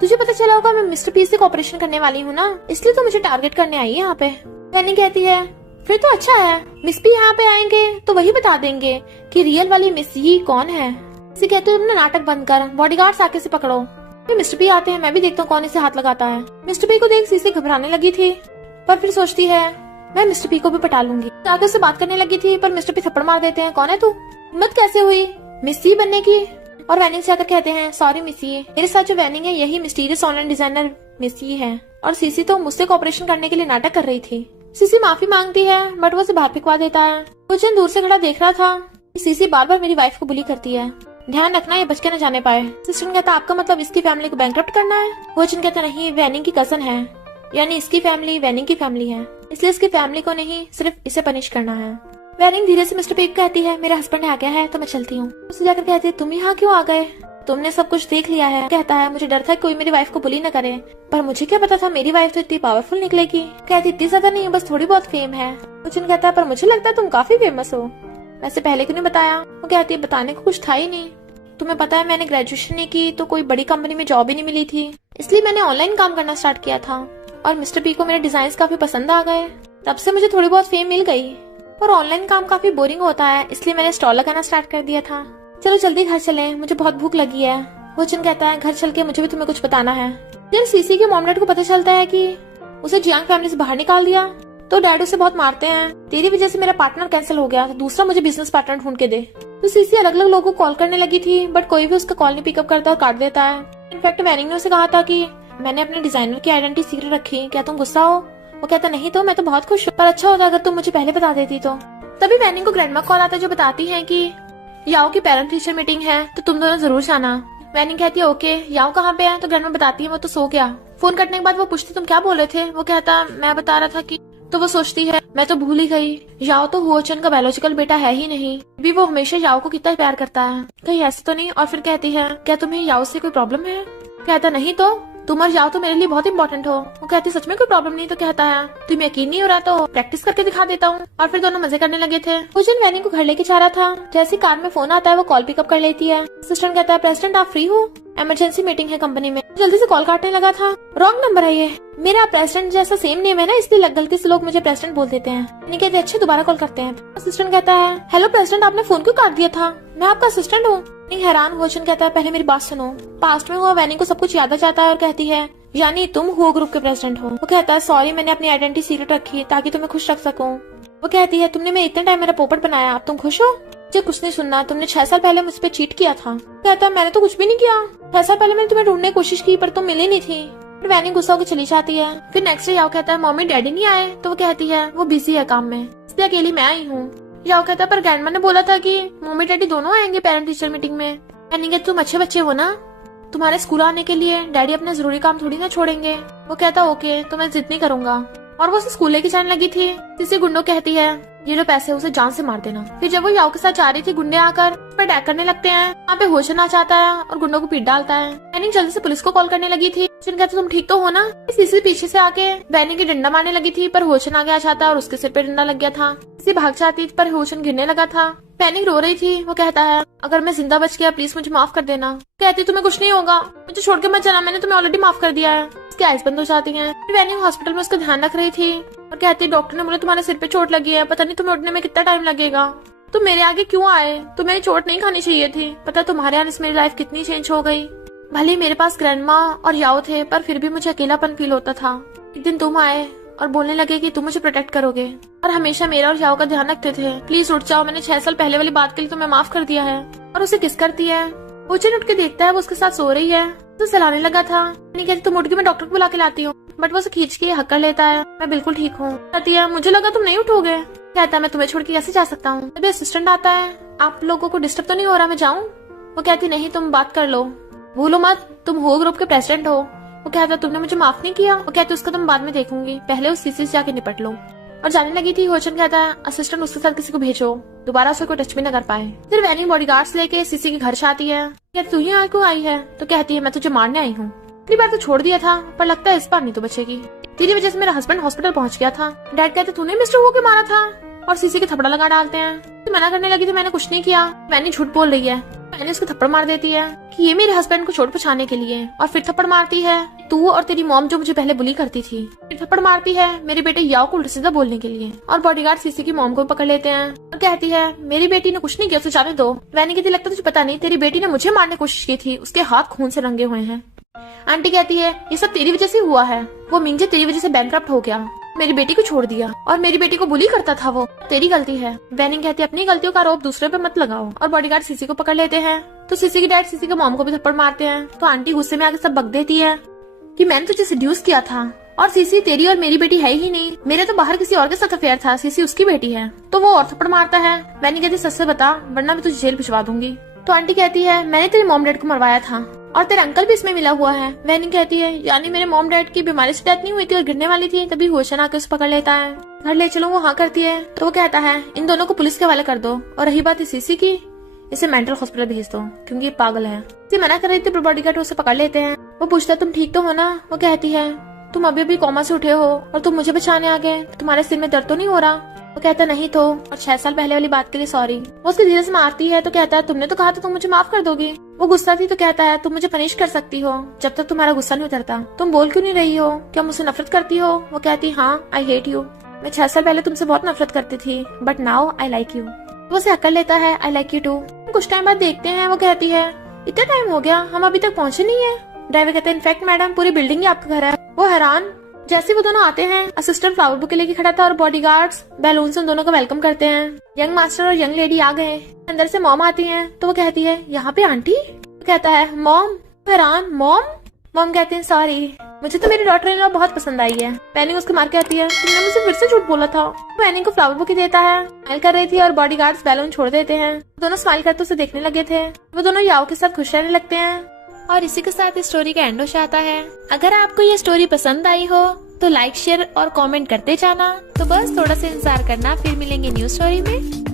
तुझे पता चला होगा मैं मिस्टर पी से कॉपरेशन करने वाली हूँ ना, इसलिए तो मुझे टारगेट करने आई है यहाँ पे। वैनी कहती है फिर तो अच्छा है, मिस पी यहाँ पे आएंगे तो वही बता देंगे कि रियल वाली मिस्सी कौन है। सीसी कहती है तुमने नाटक बंद कर, बॉडीगार्ड्स आके से पकड़ो। फिर मिस्टर पी आते हैं, मैं भी देखता हूँ कौन इसे हाथ लगाता है। मिस्टर पी को देख सीसी घबराने लगी थी, पर फिर सोचती है मैं मिस्टर पी को भी पटा लूंगी। जाकर से बात करने लगी थी पर मिस्टर पी थप्पड़ मार देते हैं, कौन है तू, हिम्मत कैसे हुई मिस्सी बनने की। और वैनिंग से आकर कहते हैं सॉरी मिस्सी, मेरे साथ जो वैनिंग है यही मिस्टीरियस ऑनलाइन डिजाइनर मिस्सी है और सीसी तो मुझसे कॉपरेशन करने के लिए नाटक कर रही थी। सीसी माफी मांगती है बट वो उसे बाहर फेंकवा देता है। कुछ दूर से खड़ा देख रहा था। सीसी बार बार मेरी वाइफ को बुली करती है, ध्यान रखना ये बच के न जाने पाए। सिस्टर कहता आपका मतलब इसकी फैमिली को बैंकरप्ट करना है। वचन कहता नहीं, वैनिंग की कजन है, यानी इसकी फैमिली वैनिंग की फैमिली है, इसलिए इसकी फैमिली को नहीं सिर्फ इसे पनिश करना है। वैनिंग धीरे से मिस्टर पीक कहती है मेरा हस्बैंड आ गया है तो मैं चलती हूँ। उसे जाकर कहती है तुम यहाँ क्यों आ गए, तुमने सब कुछ देख लिया है। कहता है मुझे डर था कोई मेरी वाइफ को बुली न करे, पर मुझे क्या पता था मेरी वाइफ तो इतनी पावरफुल निकलेगी। कहती इतनी ज्यादा नहीं, बस थोड़ी बहुत फेम है। वचन कहता है पर मुझे लगता है तुम काफी फेमस हो, वैसे पहले क्यों नहीं बताया। वो कहती है बताने को कुछ था ही नहीं, तुम्हें पता है मैंने ग्रेजुएशन नहीं की तो कोई बड़ी कंपनी में जॉब ही नहीं मिली थी, इसलिए मैंने ऑनलाइन काम करना स्टार्ट किया था और मिस्टर पी को मेरे डिजाइन काफी पसंद आ गए, तब से मुझे थोड़ी बहुत फेम मिल गई। और ऑनलाइन काम काफी बोरिंग होता है इसलिए मैंने स्टॉल लगाना स्टार्ट कर दिया था। चलो जल्दी घर चलें, मुझे बहुत भूख लगी है। वचन कहता है घर चल के मुझे भी तुम्हें कुछ बताना है। जब सीसी के मॉम डैड को पता चलता है कि उसे जियांग फैमिली से बाहर निकाल दिया तो डैड उसे बहुत मारते हैं, तेरी वजह से मेरा पार्टनर कैंसिल हो गया, तो दूसरा मुझे बिजनेस पार्टनर ढूंढ के दे। तो सीसी अलग अलग लोगों को कॉल करने लगी थी बट कोई भी उसका कॉल नहीं पिकअप करता और काट देता है। इनफैक्ट वैनिंग ने उसे कहा था कि मैंने अपने डिजाइनर की आइडेंटिटी सीक्रेट रखी, क्या तुम गुस्सा हो। वो कहता नहीं तो मैं तो बहुत खुश हूँ, पर अच्छा होता अगर तुम मुझे पहले बता देती तो। तभी वैनिंग को ग्रैंडमा कॉल आता है जो बताती है कि याओ की पेरेंट टीचर मीटिंग है तो तुम दोनों जरूर जाना। वैनिंग कहती है ओके, याओ कहाँ पे है, तो ग्रैंडमा बताती है वो तो सो गया। फोन कटने के बाद वो पूछती तुम क्या बोल रहे थे। वो कहता मैं बता रहा था कि, तो वो सोचती है मैं तो भूल ही गई, याओ तो हुओचन का बायोलॉजिकल बेटा है ही नहीं, भी वो हमेशा याओ को कितना प्यार करता है, कहीं ऐसे तो नहीं। और फिर कहती है क्या तुम्हें याओ से कोई प्रॉब्लम है। कहता नहीं तो, तुम और याओ तो मेरे लिए बहुत इंपॉर्टेंट हो। वो कहती सच में कोई प्रॉब्लम नहीं। तो कहता है तुम्हें यकीन नहीं हो रहा तो प्रैक्टिस करके दिखा देता हूँ। और फिर दोनों मजे करने लगे थे। हुओचन वैनिंग को घर लेके जा रहा था, जैसे कार में फोन आता है वो कॉल पिकअप कर लेती है। असिस्टेंट कहता है प्रेसिडेंट आप फ्री हो, इमरजेंसी मीटिंग है कंपनी में। जल्दी से कॉल काटने लगा था, रॉन्ग नंबर है ये, मेरा प्रेसिडेंट जैसा सेम नेम है ना इसलिए गलती से लोग मुझे प्रेसिडेंट बोल देते हैं। नहीं कहते अच्छे दोबारा कॉल करते हैं। असिस्टेंट कहता है हेलो प्रेसिडेंट आपने फोन क्यों काट दिया था, मैं आपका असिस्टेंट हूँ। हैरान हुओचन कहता है पहले मेरी बात सुनो। पास्ट में हुआ वैनिंग को सब कुछ याद आ जाता है और कहती है यानी तुम हुओ ग्रुप के प्रेसिडेंट हो। वो कहता है सॉरी मैंने अपनी आइडेंटिटी सीक्रेट रखी ताकि तुम्हें खुश रख सकूं। वो कहती है तुमने मैं इतने टाइम मेरा पोपट बनाया, अब तुम खुश हो। मुझे कुछ नहीं सुनना, तुमने 6 साल पहले मुझ पे चीट किया था। कहता है मैंने तो कुछ भी नहीं किया, 6 साल पहले मैंने तुम्हें ढूंढने की कोशिश की पर तुम मिली नहीं थी। वैनिंग गुस्सा होकर चली जाती है। फिर नेक्स्ट डे याओ कहता है मम्मी डैडी नहीं आए। तो वो कहती है वो बिजी है काम में, इसलिए अकेली मैं आई हूँ। याओ कहता है पर ग्रैंडमा ने बोला था कि मम्मी डैडी दोनों आएंगे पेरेंट टीचर मीटिंग में। वैनिंग तुम अच्छे बच्चे हो ना, तुम्हारे स्कूल आने के लिए डैडी अपने जरूरी काम थोड़ी ना छोड़ेंगे। वो कहता ओके तो मैं जिद नहीं करूंगा। और वो उसे स्कूल लेके जाने लगी थी। किसी गुंडो कहती है ये लो पैसे, उसे जान से मार देना। फिर जब वो याओ के साथ जा रही थी गुंडे आकर उस पर अटैक करने लगते हैं। वहाँ पे हुओचन आ जाता है और गुंडों को पीट डालता है। वैनिंग जल्दी से पुलिस को कॉल करने लगी थी। हुओचन कहते तुम ठीक तो हो ना। सीसी पीछे से आके वैनिंग की डंडा मारने लगी थी पर हुओचन आगे आ जाता है और उसके सिर पे डंडा लग गया था। सीसी भाग जाती पर हुओचन गिरने लगा था। वैनिंग रो रही थी। वो कहता है अगर मैं जिंदा बच गया प्लीज मुझे माफ कर देना। कहती तुम्हें कुछ नहीं होगा, मुझे छोड़ के मत जाना, मैंने तुम्हें ऑलरेडी माफ कर दिया है। उसकी आइज बंद हो जाती हैं। वैनिंग हॉस्पिटल में उसका ध्यान रख रही थी और कहती डॉक्टर ने बोला तुम्हारे सिर पे चोट लगी है, पता नहीं तुम्हें उठने में कितना टाइम लगेगा, तुम मेरे आगे क्यों आए, तुम्हें चोट नहीं खानी चाहिए थी। पता तुम्हारे आने से मेरी लाइफ कितनी चेंज हो गई। भले मेरे पास ग्रैंडमा और याओ थे पर फिर भी मुझे अकेलापन फील होता था। एक दिन तुम आए और बोलने लगे कि तुम मुझे प्रोटेक्ट करोगे और हमेशा मेरा और याओ का ध्यान रखते थे। प्लीज उठ जाओ, मैंने 6 साल पहले वाली बात के लिए तुम्हें माफ कर दिया है। और उसे किस करती है। हुओचन उठ के देखता है वो उसके साथ सो रही है तो सहलाने लगा था। नहीं कहती तुम उठ के मैं डॉक्टर को बुला के लाती हूँ, बट वो उसे खींच के हक कर लेता है। मैं बिल्कुल ठीक हूँ। कहती है मुझे लगा तुम नहीं उठोगे। कहता है मैं तुम्हें छोड़ के कैसे जा सकता हूँ। तभी असिस्टेंट आता है। आप लोगों को डिस्टर्ब तो नहीं हो रहा मैं जाऊं? वो कहती नहीं तुम बात कर लो, भूलो मत तुम हो ग्रुप के प्रेसिडेंट हो। वो कहता तुमने मुझे माफ नहीं किया। वो कहती उसका तुम बाद में देखूंगी, पहले उस सीसी से जाके निपट लो। और जाने लगी थी। होचन कहता है असिस्टेंट उसके साथ किसी को भेजो, दोबारा उसे कोई टच भी न कर पाए। फिर वैनी बॉडीगार्ड्स लेके सीसी के घर से आती है। क्या तू यहाँ क्यों आई है? तो कहती है मैं तुझे मारने आई हूँ। इतनी बार तो छोड़ दिया था पर लगता है इस बार नहीं तो बचेगी, तेरी वजह से मेरा हस्बैंड हॉस्पिटल पहुंच गया था। डैड कहते तूने मिस्टर वो के मारा था और सीसी के थप्पड़ लगा डालते हैं। तो मना करने लगी तो मैंने कुछ नहीं किया, मैंने झूठ बोल रही है। मैंने उसको थप्पड़ मार देती है कि ये मेरे हस्बैंड को चोट पहुंचाने के लिए, और फिर थप्पड़ मारती है तू और तेरी मॉम जो मुझे पहले बुली करती थी। फिर थप्पड़ मारती है मेरे बेटे याओ को उल्टा सीधा बोलने के लिए। और बॉडीगार्ड सीसी की मॉम को पकड़ लेते हैं और कहती है मेरी बेटी ने कुछ नहीं किया, उसे जाने दो। वैनी कहती लगता तुझे पता नहीं, तेरी बेटी ने मुझे मारने की कोशिश की थी, उसके हाथ खून से रंगे हुए हैं। आंटी कहती है ये सब तेरी वजह से हुआ है, वो मिंजे तेरी वजह से बैंकरप्ट हो गया, मेरी बेटी को छोड़ दिया और मेरी बेटी को बुली करता था, वो तेरी गलती है। वैनी कहती है अपनी गलतियों का आरोप दूसरे पे मत लगाओ। और बॉडीगार्ड सीसी को पकड़ लेते हैं तो सीसी की डैड सीसी के मॉम को भी थप्पड़ मारते हैं। तो आंटी गुस्से में आके सब बक देती है कि मैंने तुझे सिड्यूस किया था और सीसी तेरी और मेरी बेटी है ही नहीं, मेरे तो बाहर किसी और के साथ अफेयर था, सीसी उसकी बेटी है। तो वो और थप्पड़ मारता है। वैनी कहती सच से बता वरना मैं तुझे जेल भिजवा दूंगी। तो आंटी कहती है मैंने तेरे मॉम डैड को मरवाया था और तेरा अंकल भी इसमें मिला हुआ है। वैनी कहती है यानी मेरे मॉम डैड की बीमारी से डेथ नहीं हुई थी और गिरने वाली थी, तभी होशन आके उसे पकड़ लेता है, घर ले चलो। वो हाँ करती है तो वो कहता है इन दोनों को पुलिस के हवाले कर दो, और रही बात सीसी की, इसे मेंटल हॉस्पिटल भेज दो क्योंकि ये पागल है। इसे मना कर रही थी, बॉडीगार्ड उसे पकड़ लेते हैं। वो पूछता तुम ठीक तो हो ना? वो कहती है तुम अभी भी कोमा से उठे हो और तुम मुझे बचाने आ गए, तुम्हारे सिर में दर्द तो नहीं हो रहा? वो कहता नहीं तो, और 6 साल पहले वाली बात के लिए सॉरी। वो उसके धीरे से मारती है तो कहता है तुमने तो कहा था तुम मुझे माफ कर दोगी। वो गुस्सा थी तो कहता है तुम मुझे पनिश कर सकती हो जब तक तुम्हारा गुस्सा नहीं उतरता, तुम बोल क्यों नहीं रही हो, क्या मुझसे नफरत करती हो? वो कहती हाँ आई हेट यू, मैं 6 साल पहले तुमसे बहुत नफरत करती थी but now I like you. वो उसे अकल लेता है आई लाइक यू टू। कुछ टाइम बाद देखते हैं वो कहती है इतना टाइम हो गया हम अभी तक पहुंचे नहीं है। ड्राइवर कहते हैं इनफैक्ट मैडम पूरी बिल्डिंग ही आपका घर है। वो हैरान। जैसे वो दोनों आते हैं असिस्टेंट फ्लावर बुके लेके खड़ा था और बॉडीगार्ड्स बैलून से उन दोनों को वेलकम करते हैं। यंग मास्टर और यंग लेडी आ गए। अंदर से मॉम आती हैं तो वो कहती है यहाँ पे आंटी? तो कहता है मॉम। हैरान मॉम? मॉम कहते हैं सॉरी मुझे तो मेरी डॉटर इन लॉ बहुत पसंद आई है। वैनी उसको मार के आती है तुमने मुझसे फिर से झूठ बोला था। वैनी को फ्लावर बुके देता है, स्माइल कर रही थी और बॉडीगार्ड्स बैलून छोड़ देते हैं। दोनों स्माइल करते उसे देखने लगे थे। वो दोनों याओ के साथ खुश रहने लगते हैं। और इसी के साथ इस स्टोरी का एंड हो जाता है। अगर आपको ये स्टोरी पसंद आई हो तो लाइक शेयर और कमेंट करते जाना। तो बस थोड़ा सा इंतजार करना, फिर मिलेंगे न्यू स्टोरी में।